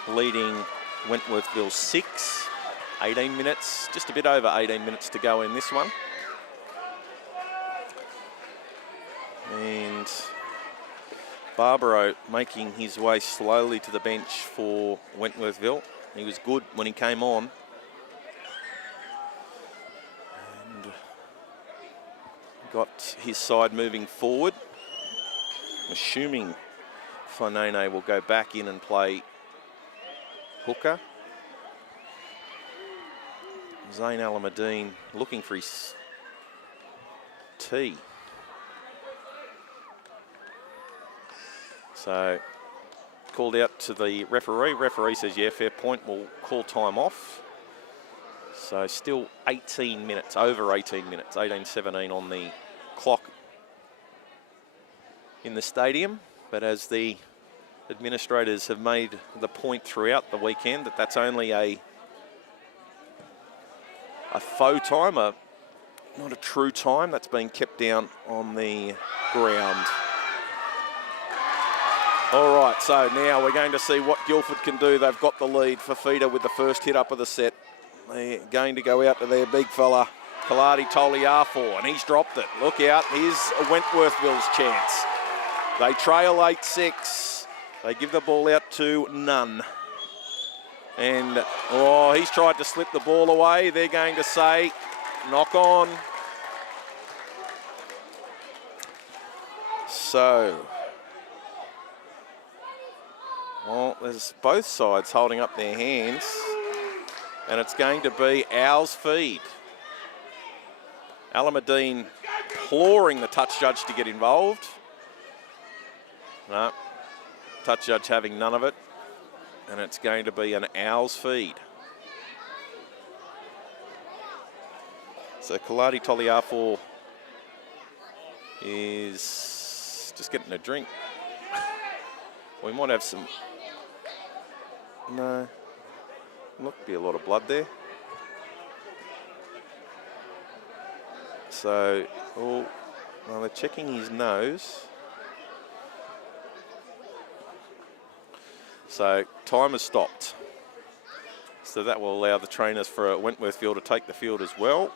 leading Wentworthville 6. 18 minutes, just a bit over 18 minutes to go in this one. And Barbaro making his way slowly to the bench for Wentworthville. He was good when he came on. And got his side moving forward. Assuming Fanene will go back in and play hooker. Zayn Alameddine looking for his tee. So called out to the referee. Referee says, yeah, fair point, we'll call time off. So still 18 minutes, over 18 minutes, 18:17 on the clock in the stadium. But as the administrators have made the point throughout the weekend that that's only a faux time, not a true time that's been kept down on the ground. All right, so now we're going to see what Guildford can do. They've got the lead. Fafita with the first hit up of the set. They're going to go out to their big fella, Kaladi Toliafor, and he's dropped it. Look out, here's Wentworthville's chance. They trail 8-6. They give the ball out to Nunn. And, oh, he's tried to slip the ball away. They're going to say, knock on. So, well, there's both sides holding up their hands. And it's going to be Owl's feed. Alameddine imploring the touch judge to get involved. No, touch judge having none of it. And it's going to be an Owl's feed. So Kaladi Toliafor is just getting a drink. We might have some... No. Look, be a lot of blood there. So, oh, well, they're checking his nose. So, time has stopped. So that will allow the trainers for Wentworthville to take the field as well.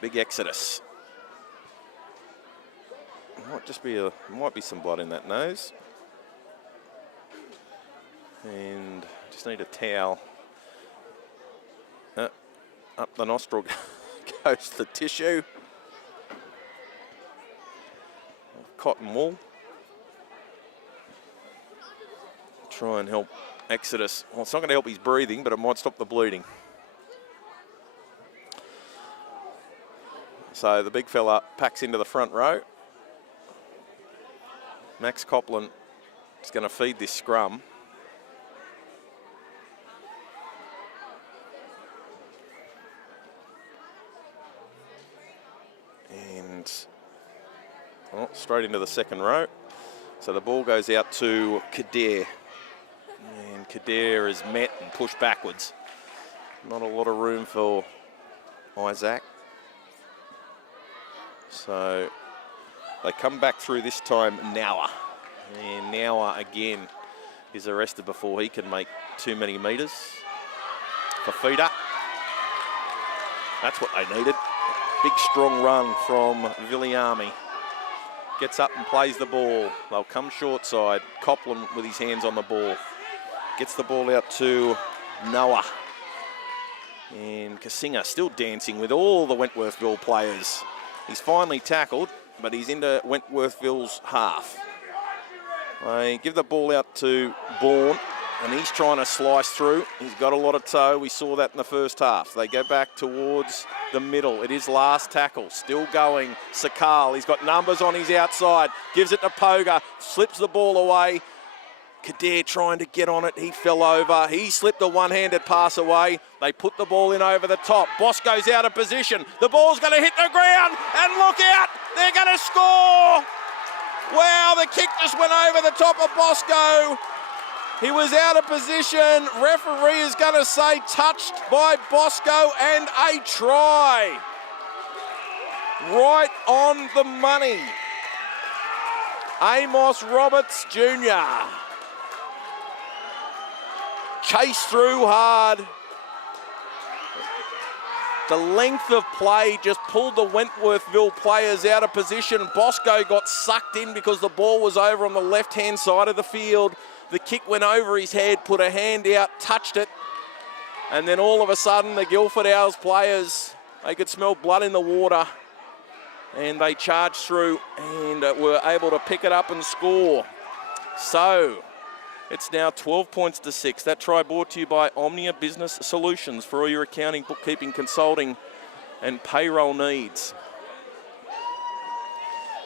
Big exodus. Might be some blood in that nose. And just need a towel. Up the nostril goes the tissue. Cotton wool. Try and help Exodus. Well, it's not going to help his breathing, but it might stop the bleeding. So the big fella packs into the front row. Max Copland is going to feed this scrum. And straight into the second row. So the ball goes out to Kader. And Kader is met and pushed backwards. Not a lot of room for Isaac. So they come back through this time, Nowa. And Nowa again is arrested before he can make too many metres. Fafita. That's what they needed. Big strong run from Viliami. Gets up and plays the ball. They'll come short side. Copland with his hands on the ball. Gets the ball out to Noah. And Kasinga still dancing with all the Wentworthville players. He's finally tackled, but he's into Wentworthville's half. They give the ball out to Bourne, and he's trying to slice through. He's got a lot of toe. We saw that in the first half. They go back towards the middle. It is last tackle. Still going. Sakal. He's got numbers on his outside. Gives it to Poga. Slips the ball away. Kader trying to get on it. He fell over. He slipped a one-handed pass away. They put the ball in over the top. Bosco's out of position. The ball's going to hit the ground. And look out. They're going to score. Wow, the kick just went over the top of Bosco. He was out of position. Referee is going to say touched by Bosco and a try. Right on the money. Amos Roberts Jr. Chased through hard. The length of play just pulled the Wentworthville players out of position. Bosco got sucked in because the ball was over on the left-hand side of the field. The kick went over his head, put a hand out, touched it. And then all of a sudden, the Guildford Owls players, they could smell blood in the water. And they charged through and were able to pick it up and score. So, it's now 12 points to 6. That try brought to you by Omnia Business Solutions for all your accounting, bookkeeping, consulting and payroll needs.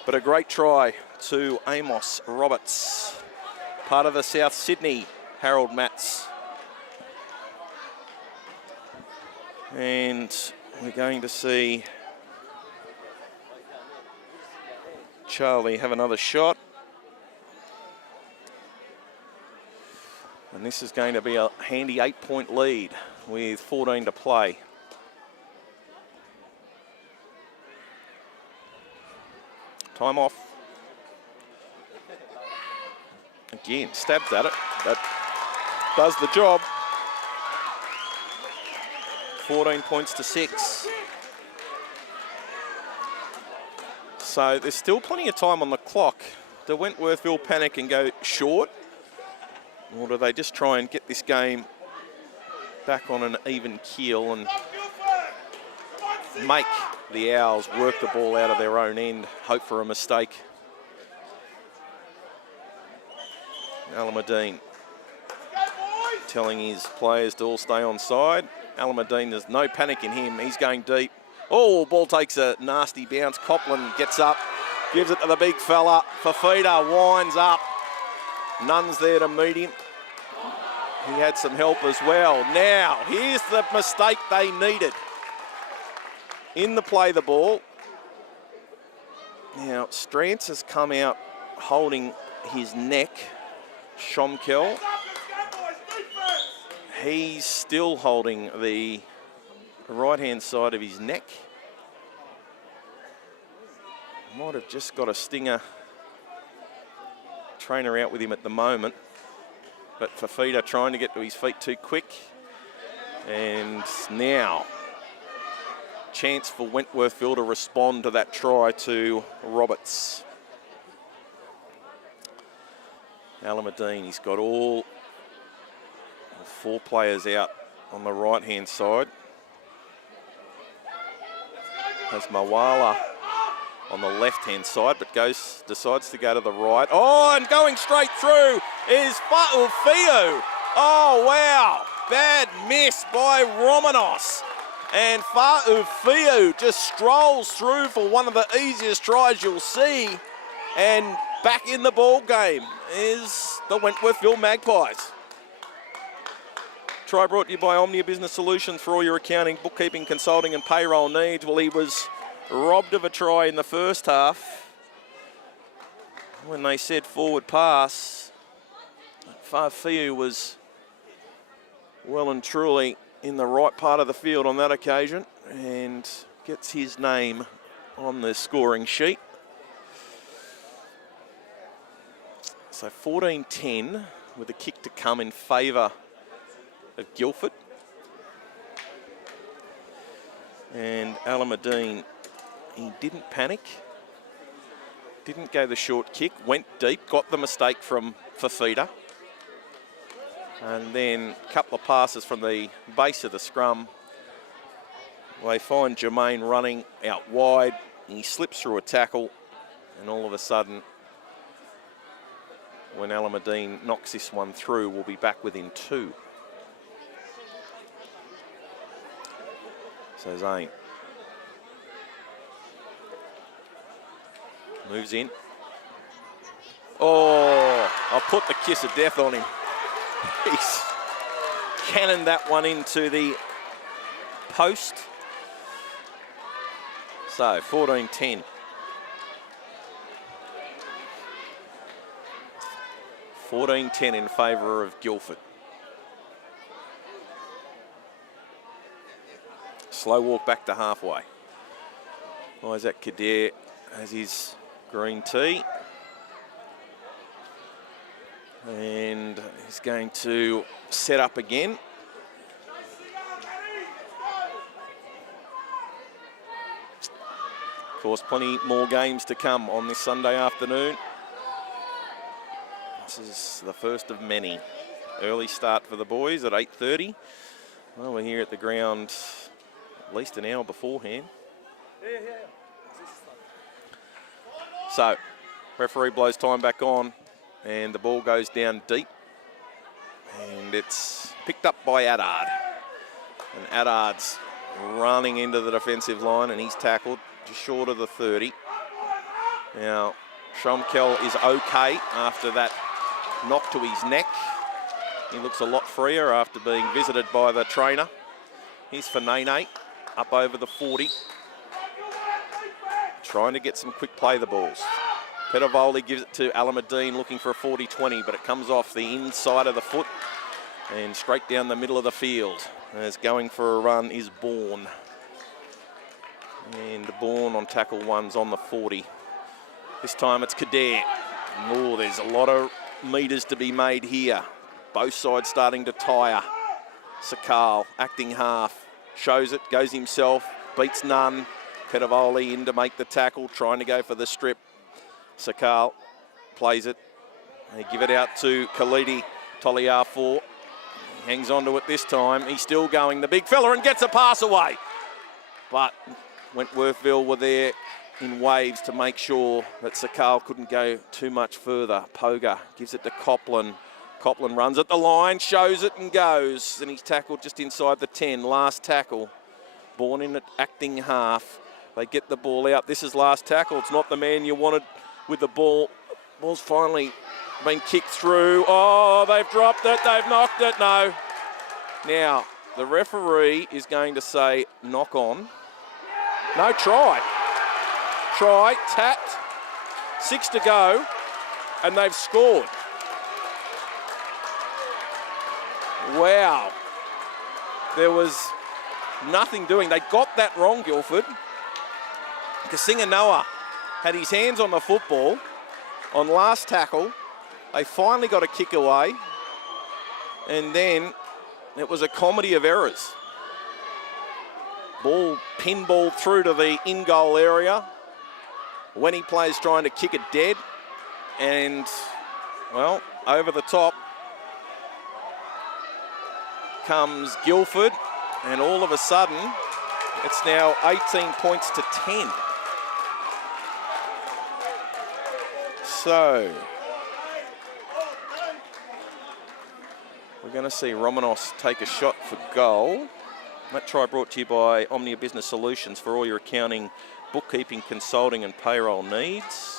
But a great try to Amos Roberts, part of the South Sydney Harold Matts. And we're going to see Charlie have another shot. And this is going to be a handy 8-point lead with 14 to play. Time off. Again, stabs at it. That does the job. 14 points to 6. So there's still plenty of time on the clock. Do Wentworthville panic and go short? Or do they just try and get this game back on an even keel and make the Owls work the ball out of their own end, hope for a mistake? Alameddine telling his players to all stay on side. Alameddine, there's no panic in him. He's going deep. Oh, ball takes a nasty bounce. Copland gets up, gives it to the big fella. Fafita winds up. Nunn's there to meet him. He had some help as well. Now, here's the mistake they needed. In the play the ball. Now, Strantz has come out holding his neck. Shomkel. He's still holding the right-hand side of his neck. Might have just got a Stinger trainer out with him at the moment. But Fafita trying to get to his feet too quick. And now, chance for Wentworthville to respond to that try to Roberts. Alameddine, he's got all 4 players out on the right-hand side. Has Mawala on the left-hand side, but decides to go to the right. Oh, and going straight through is Fa'ufiu. Oh, wow. Bad miss by Romanos. And Fa'ufiu just strolls through for one of the easiest tries you'll see. And back in the ball game is the Wentworthville Magpies. Try brought to you by Omnia Business Solutions for all your accounting, bookkeeping, consulting and payroll needs. Well, he was robbed of a try in the first half when they said forward pass. Fa'ufiu was well and truly in the right part of the field on that occasion and gets his name on the scoring sheet. So 14-10 with a kick to come in favour of Guildford. And Alameddine, he didn't panic, didn't go the short kick, went deep, got the mistake from Fafita. And then a couple of passes from the base of the scrum. They find Jermaine running out wide, and he slips through a tackle, and all of a sudden, when Alameddine knocks this one through, we'll be back within 2. So Zane moves in. Oh, I'll put the kiss of death on him. He's cannoned that one into the post. So 14-10. 14-10 in favour of Guildford. Slow walk back to halfway. Isaac Kadir has his green tee. And he's going to set up again. Of course, plenty more games to come on this Sunday afternoon. This is the first of many. Early start for the boys at 8:30. Well, we're here at the ground at least an hour beforehand. So, referee blows time back on, and the ball goes down deep. And it's picked up by Addard. And Addard's running into the defensive line, and he's tackled just short of the 30. Now, Shomkel is okay after that knock to his neck. He looks a lot freer after being visited by the trainer. Here's Fanene up over the 40. Trying to get some quick play the balls. Petavoli gives it to Alameddine looking for a 40-20, but it comes off the inside of the foot and straight down the middle of the field. As going for a run is Bourne. And Bourne on tackle one's on the 40. This time it's Kader. Oh, there's a lot of metres to be made here. Both sides starting to tire. Sakal acting half. Shows it, goes himself, beats none. Petavoli in to make the tackle, trying to go for the strip. Sakal plays it. They give it out to Khalidi Toliafor. He hangs on to it this time. He's still going, the big fella, and gets a pass away. But Wentworthville were there in waves to make sure that Sakal couldn't go too much further. Poga gives it to Copland. Copland runs at the line, shows it and goes. And he's tackled just inside the 10. Last tackle. Born in at acting half. They get the ball out. This is last tackle. It's not the man you wanted with the ball. Ball's finally been kicked through. Oh, they've dropped it. They've knocked it. No. Now, the referee is going to say knock on. No, try. Try, tapped. 6 to go. And they've scored. Wow. There was nothing doing. They got that wrong, Guildford. Kasinga Noah had his hands on the football on last tackle. They finally got a kick away. And then it was a comedy of errors. Ball pinballed through to the in-goal area. When he plays trying to kick it dead. And, well, over the top comes Guildford, and all of a sudden it's now 18 points to 10. So we're going to see Romanos take a shot for goal. That try brought to you by Omnia Business Solutions for all your accounting, bookkeeping, consulting and payroll needs.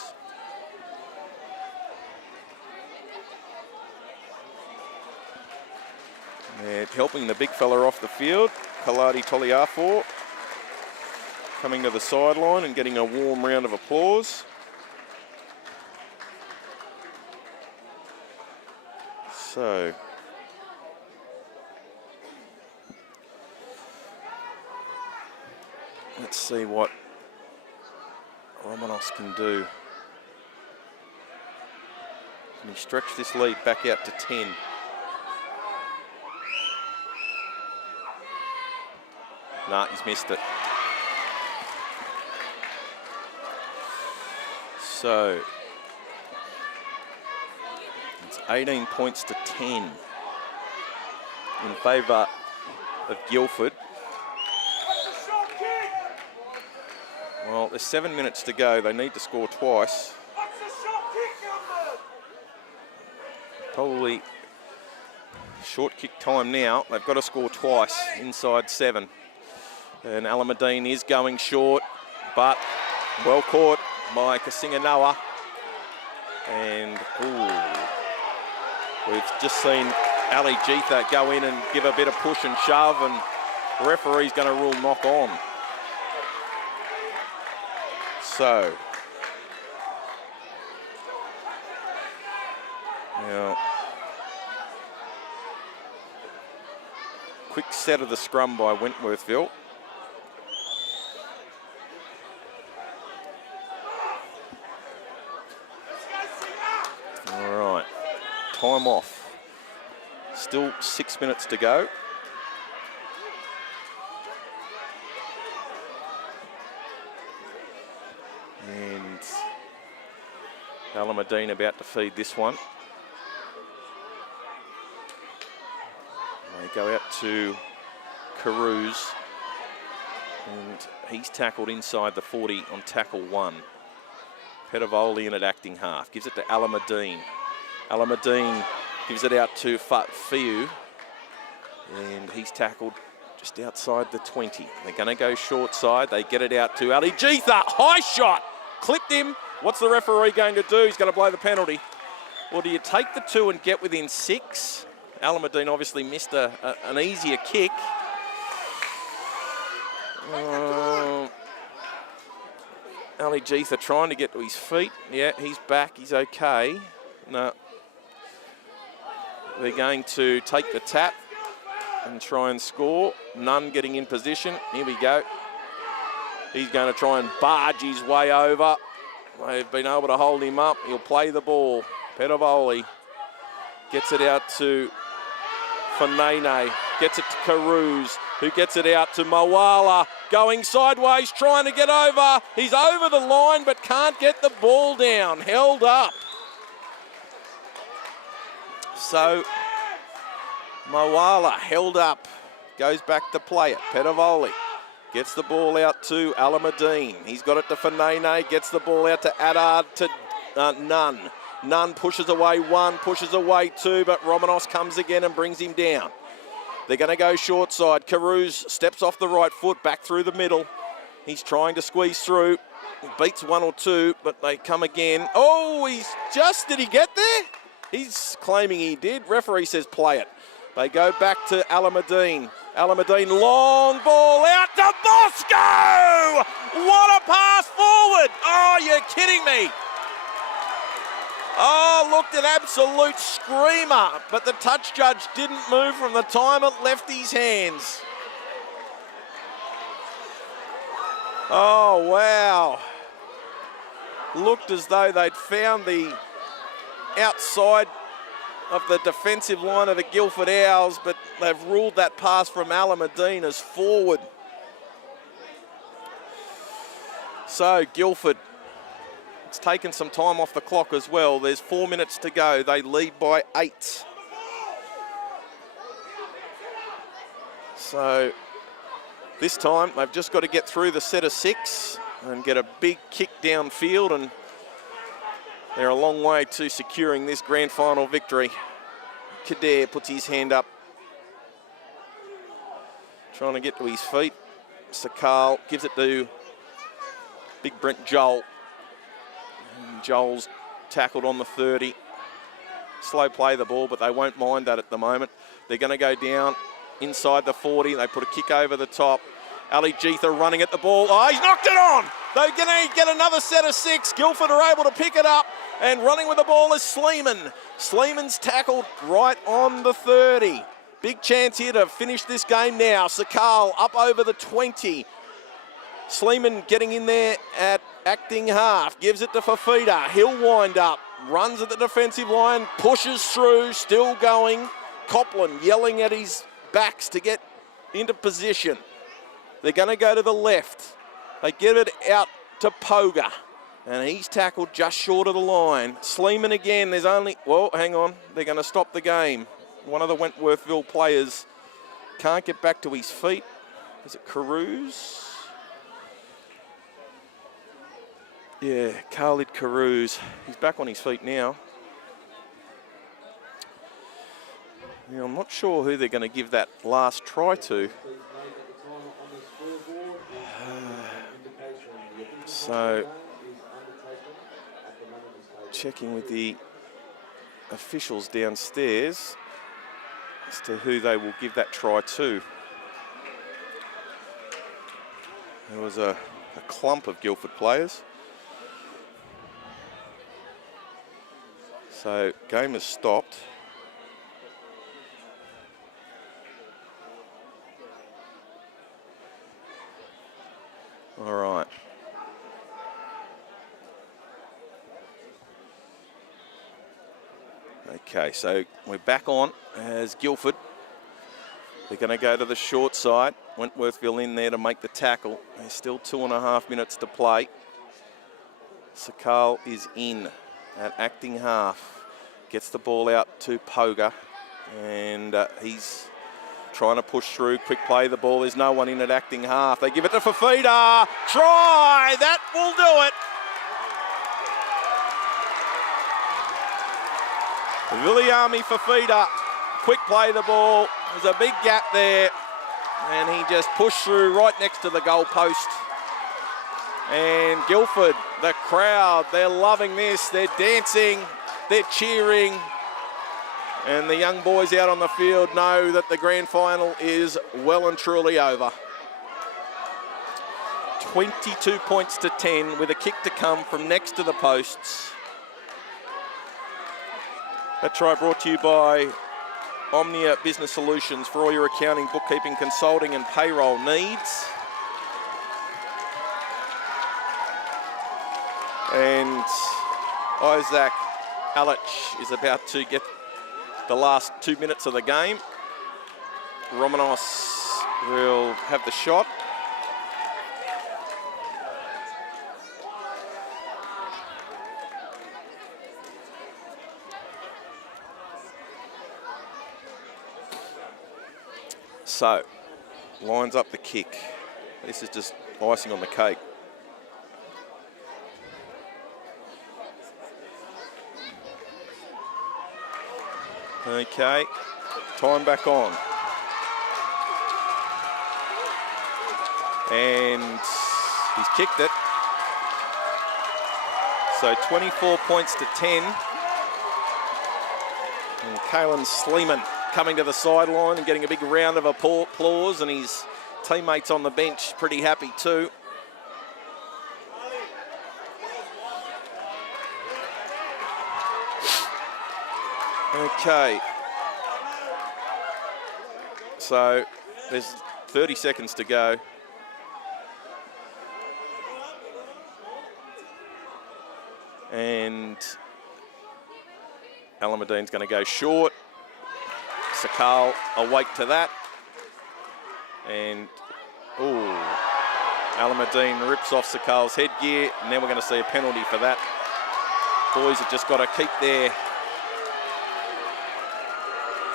And helping the big fella off the field, Kaladi Toliafor, coming to the sideline and getting a warm round of applause. So, let's see what Romanos can do. Can he stretch this lead back out to 10? Nah, he's missed it. So, it's 18 points to 10 in favour of Guildford. Well, there's 7 minutes to go. They need to score twice. Probably short kick time now. They've got to score twice inside 7. And Alameddine is going short, but well caught by Kasinga Noah. And, we've just seen Ali Jeetha go in and give a bit of push and shove, and the referee's going to rule knock on. So, now, quick set of the scrum by Wentworthville. Time off. Still 6 minutes to go. And Alameddine about to feed this one. They go out to Carews, and he's tackled inside the 40 on tackle 1. Pettivoli in at acting half, gives it to Alameddine. Alameddine gives it out to Fiu, and he's tackled just outside the 20. They're going to go short side. They get it out to Ali Jeetha. High shot, clipped him. What's the referee going to do? He's going to blow the penalty. Well, do you take the 2 and get within 6? Alameddine obviously missed an easier kick. Ali Jeetha trying to get to his feet. Yeah, he's back. He's okay. No. They're going to take the tap and try and score. Nunn getting in position. Here we go. He's going to try and barge his way over. They've been able to hold him up. He'll play the ball. Pettivoli gets it out to Fanene. Gets it to Carews, who gets it out to Mawala. Going sideways, trying to get over. He's over the line, but can't get the ball down. Held up. So, Mawala held up. Goes back to play it. Pettivoli gets the ball out to Alameddine. He's got it to Fanene. Gets the ball out to Adard to Nunn. Nunn pushes away 1, pushes away 2, but Romanos comes again and brings him down. They're going to go short side. Carews steps off the right foot, back through the middle. He's trying to squeeze through. He beats 1 or 2, but they come again. Oh, did he get there? He's claiming he did. Referee says play it. They go back to Alameddine. Alameddine, long ball out to Bosco! What a pass forward! Oh, you're kidding me. Oh, looked an absolute screamer, but the touch judge didn't move from the time it left his hands. Oh, wow. Looked as though they'd found the outside of the defensive line of the Guildford Owls, but they've ruled that pass from Alameddine as forward. So, Guildford, it's taken some time off the clock as well. There's 4 minutes to go. They lead by 8. So this time they've just got to get through the set of 6 and get a big kick downfield, and they're a long way to securing this grand final victory. Kader puts his hand up, trying to get to his feet. Sakal gives it to big Brent Joel. Joel's tackled on the 30. Slow play the ball, but they won't mind that at the moment. They're going to go down inside the 40. They put a kick over the top. Ali Jeetha running at the ball. Oh, he's knocked it on. They're going to get another set of 6. Guildford are able to pick it up, and running with the ball is Sleeman. Sleeman's tackled right on the 30. Big chance here to finish this game now. Sakal up over the 20. Sleeman getting in there at acting half, gives it to Fafita. He'll wind up, runs at the defensive line, pushes through, still going. Copland yelling at his backs to get into position. They're going to go to the left. They give it out to Poga, and he's tackled just short of the line. Sleeman again, there's only, well, hang on, they're going to stop the game. One of the Wentworthville players can't get back to his feet. Is it Carews? Yeah, Khalid Carews. He's back on his feet now. Yeah, I'm not sure who they're going to give that last try to. So, checking with the officials downstairs as to who they will give that try to. There was a clump of Guildford players. So, game has stopped. All right. Okay, so we're back on as Guildford. They're going to go to the short side. Wentworthville in there to make the tackle. There's still 2.5 minutes to play. Sakal is in at acting half. Gets the ball out to Poga, and he's trying to push through. Quick play the ball. There's no one in at acting half. They give it to Fafita. Try! That will do it. Viliami Fafita. Quick play the ball. There's a big gap there, and he just pushed through right next to the goal post. And Guildford, the crowd, they're loving this. They're dancing, they're cheering. And the young boys out on the field know that the grand final is well and truly over. 22 points to 10 with a kick to come from next to the posts. That try brought to you by Omnia Business Solutions for all your accounting, bookkeeping, consulting and payroll needs. And Isaac Alich is about to get the last 2 minutes of the game. Romanos will have the shot. So, lines up the kick. This is just icing on the cake. Okay, time back on. And he's kicked it. So 24 points to 10. And Kalen Sleeman coming to the sideline and getting a big round of applause, and his teammates on the bench pretty happy too. Okay, so there's 30 seconds to go. And Alameddin's going to go short. Sakal awake to that. And, Alameddin rips off Sakal's headgear. And then we're going to see a penalty for that. Boys have just got to keep their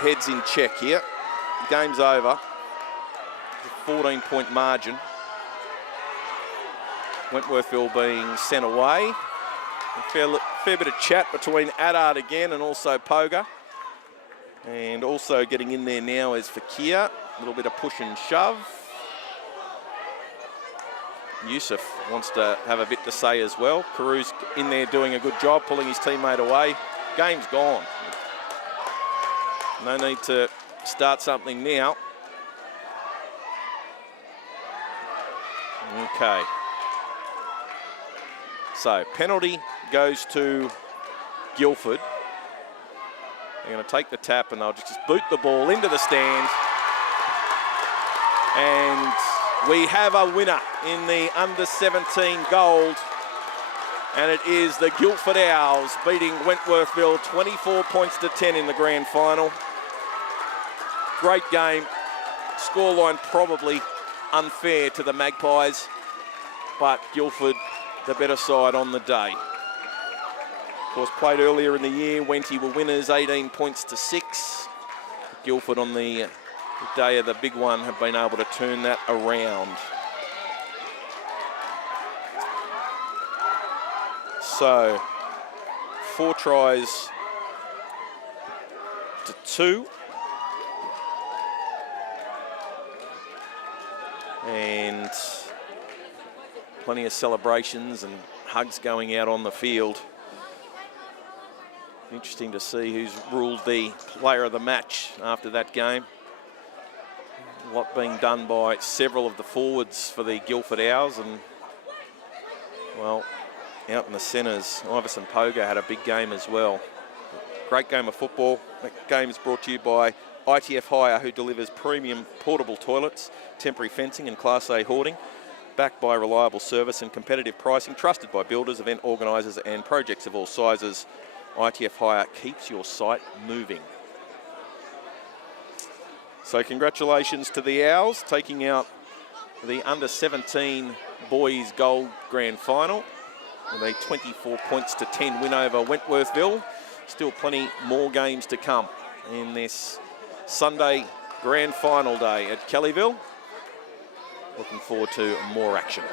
heads in check here. The game's over. It's a 14-point margin. Wentworthville being sent away. A fair bit of chat between Adard again and also Poga. And also getting in there now is Fakir. A little bit of push and shove. Yusuf wants to have a bit to say as well. Caru's in there doing a good job, pulling his teammate away. Game's gone. No need to start something now. Okay. So, penalty goes to Guildford. They're going to take the tap and they'll just boot the ball into the stand. And we have a winner in the under-17 gold. And it is the Guildford Owls beating Wentworthville 24 points to 10 in the grand final. Great game. Scoreline probably unfair to the Magpies, but Guildford the better side on the day. Of course, played earlier in the year, Wenty were winners, 18 points to 6. Guildford on the day of the big one have been able to turn that around. So, 4 tries to 2. And plenty of celebrations and hugs going out on the field. Interesting to see who's ruled the player of the match after that game. A lot being done by several of the forwards for the Guildford Owls, and well, out in the centres, Iverson Poga had a big game as well. Great game of football. That game is brought to you by ITF Hire, who delivers premium portable toilets, temporary fencing and Class A hoarding, backed by reliable service and competitive pricing, trusted by builders, event organisers and projects of all sizes. ITF Hire keeps your site moving. So congratulations to the Owls, taking out the under-17 boys gold grand final. with a 24 points to 10 win over Wentworthville. Still plenty more games to come in this Sunday grand final day at Kellyville. Looking forward to more action.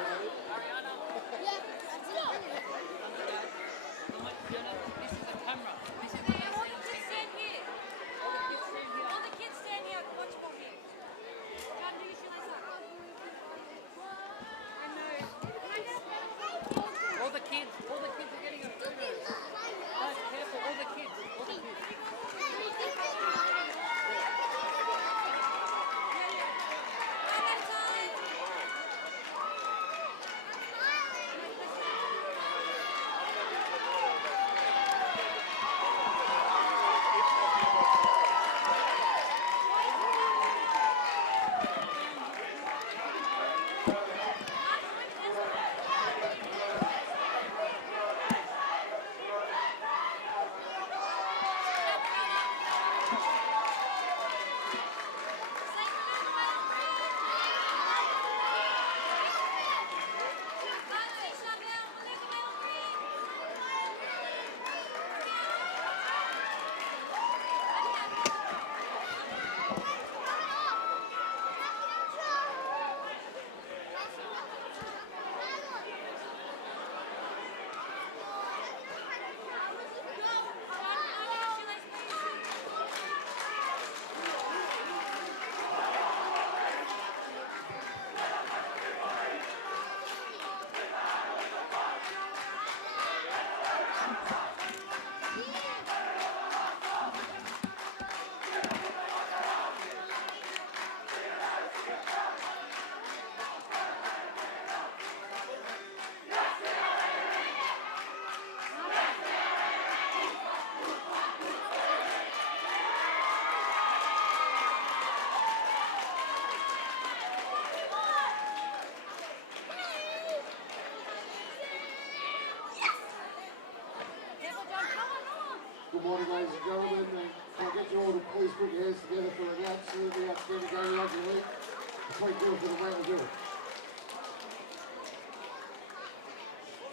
Good morning, ladies and gentlemen. Can I get you all to please put your hands together for an absolutely outstanding game of rugby league between Guildford and Wentworthville.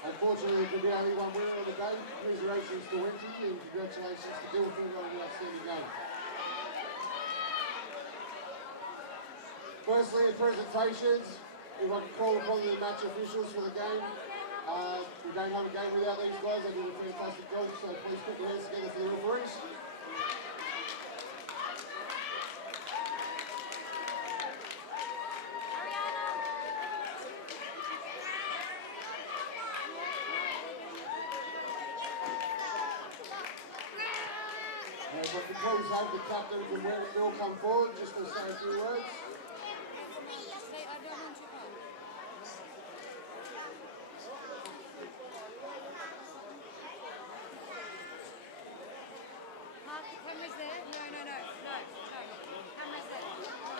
Unfortunately, there can be only one winner on the day. Congratulations to Wenty and congratulations to Guildford on the outstanding game. Firstly, in presentations, if I can call upon the match officials for the game. We don't have a game without these guys. They did a fantastic job, so please put your hands together for the referees. If I can please have the captain from Wentworthville come forward just to say a few words. Camera's there? No. Camera's there.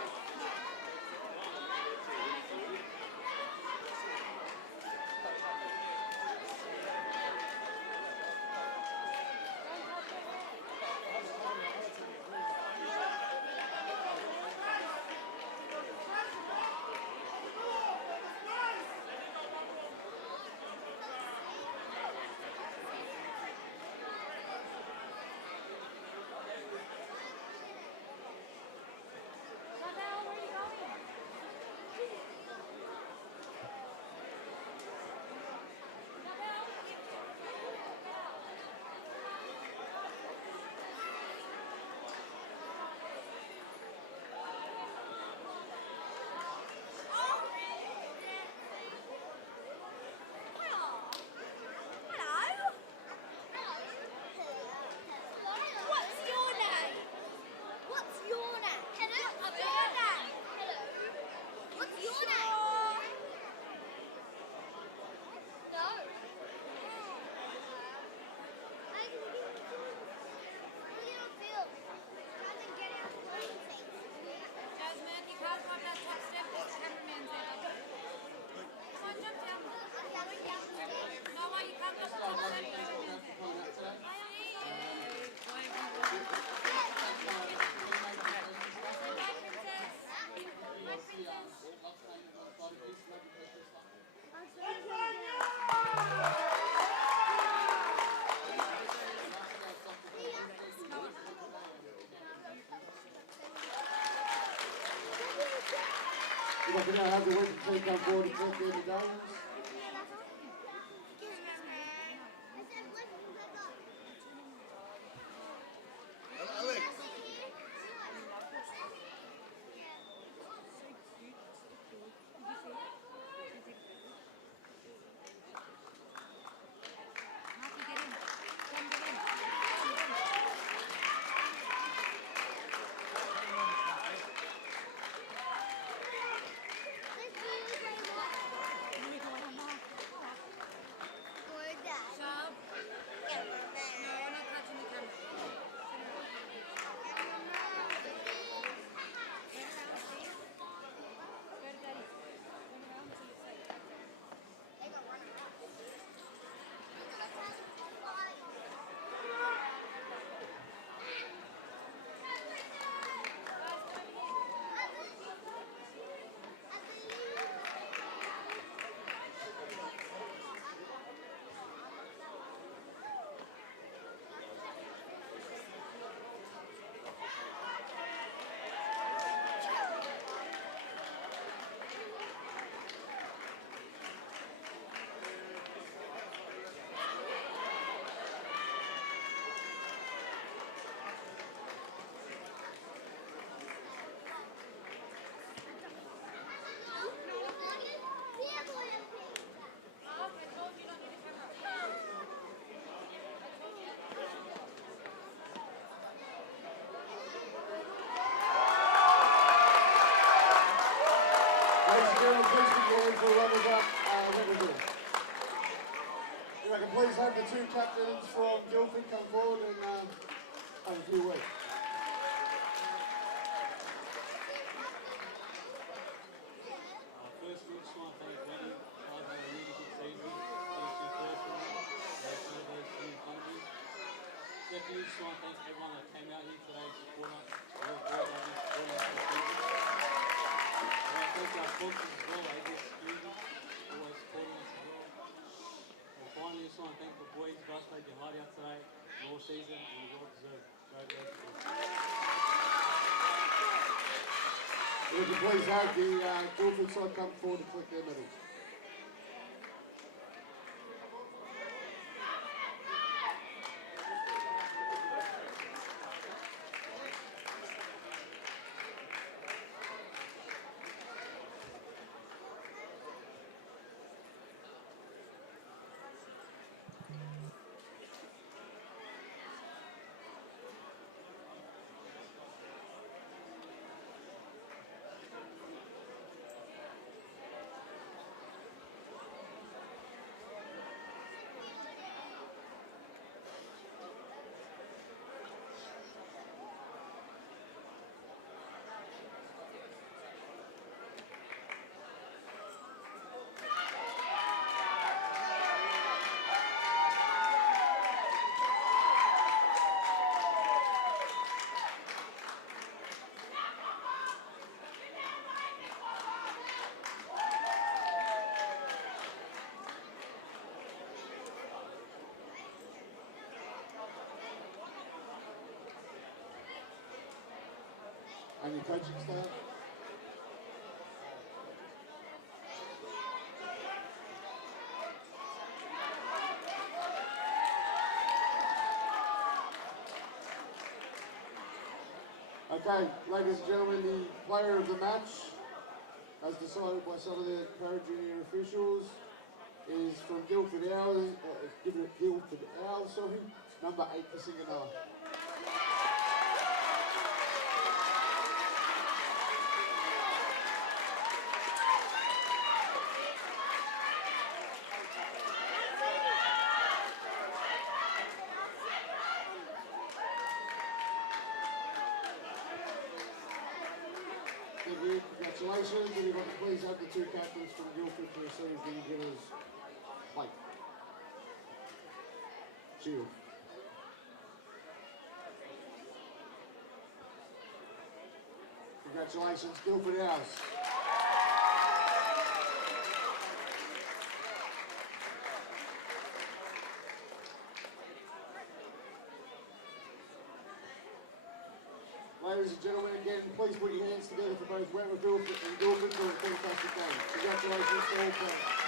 If I can now have the Wentworthville team come forward and collect their medallions. If I can please have the two captains from Guildford come forward and have a few words. Firstly, just want to thank Wendy. I've had a really good season. Those two personally, those two countries. Secondly, just want to thank everyone that came out here today to support us. It was very lovely supporting us. And I thank our sponsors as well, ABS Security, always supporting us as well. And finally, just want to thank the boys. You guys played your heart out today, all season, and you well deserved. Great work. If you please have the Guildford side come forward to collect their medals. And your coaching staff. Okay, ladies and gentlemen, the player of the match, as decided by some of the para-junior officials, is from Guildford Owls, number 8 for Singanah. Thank you, congratulations, and if I can please have the two captains from Guildford to receive the winners' plate. Shield. Congratulations, Guildford Owls. Ladies and gentlemen, again, please put your hands together for both Wentworthville and Guildford for the Congratulations to all players.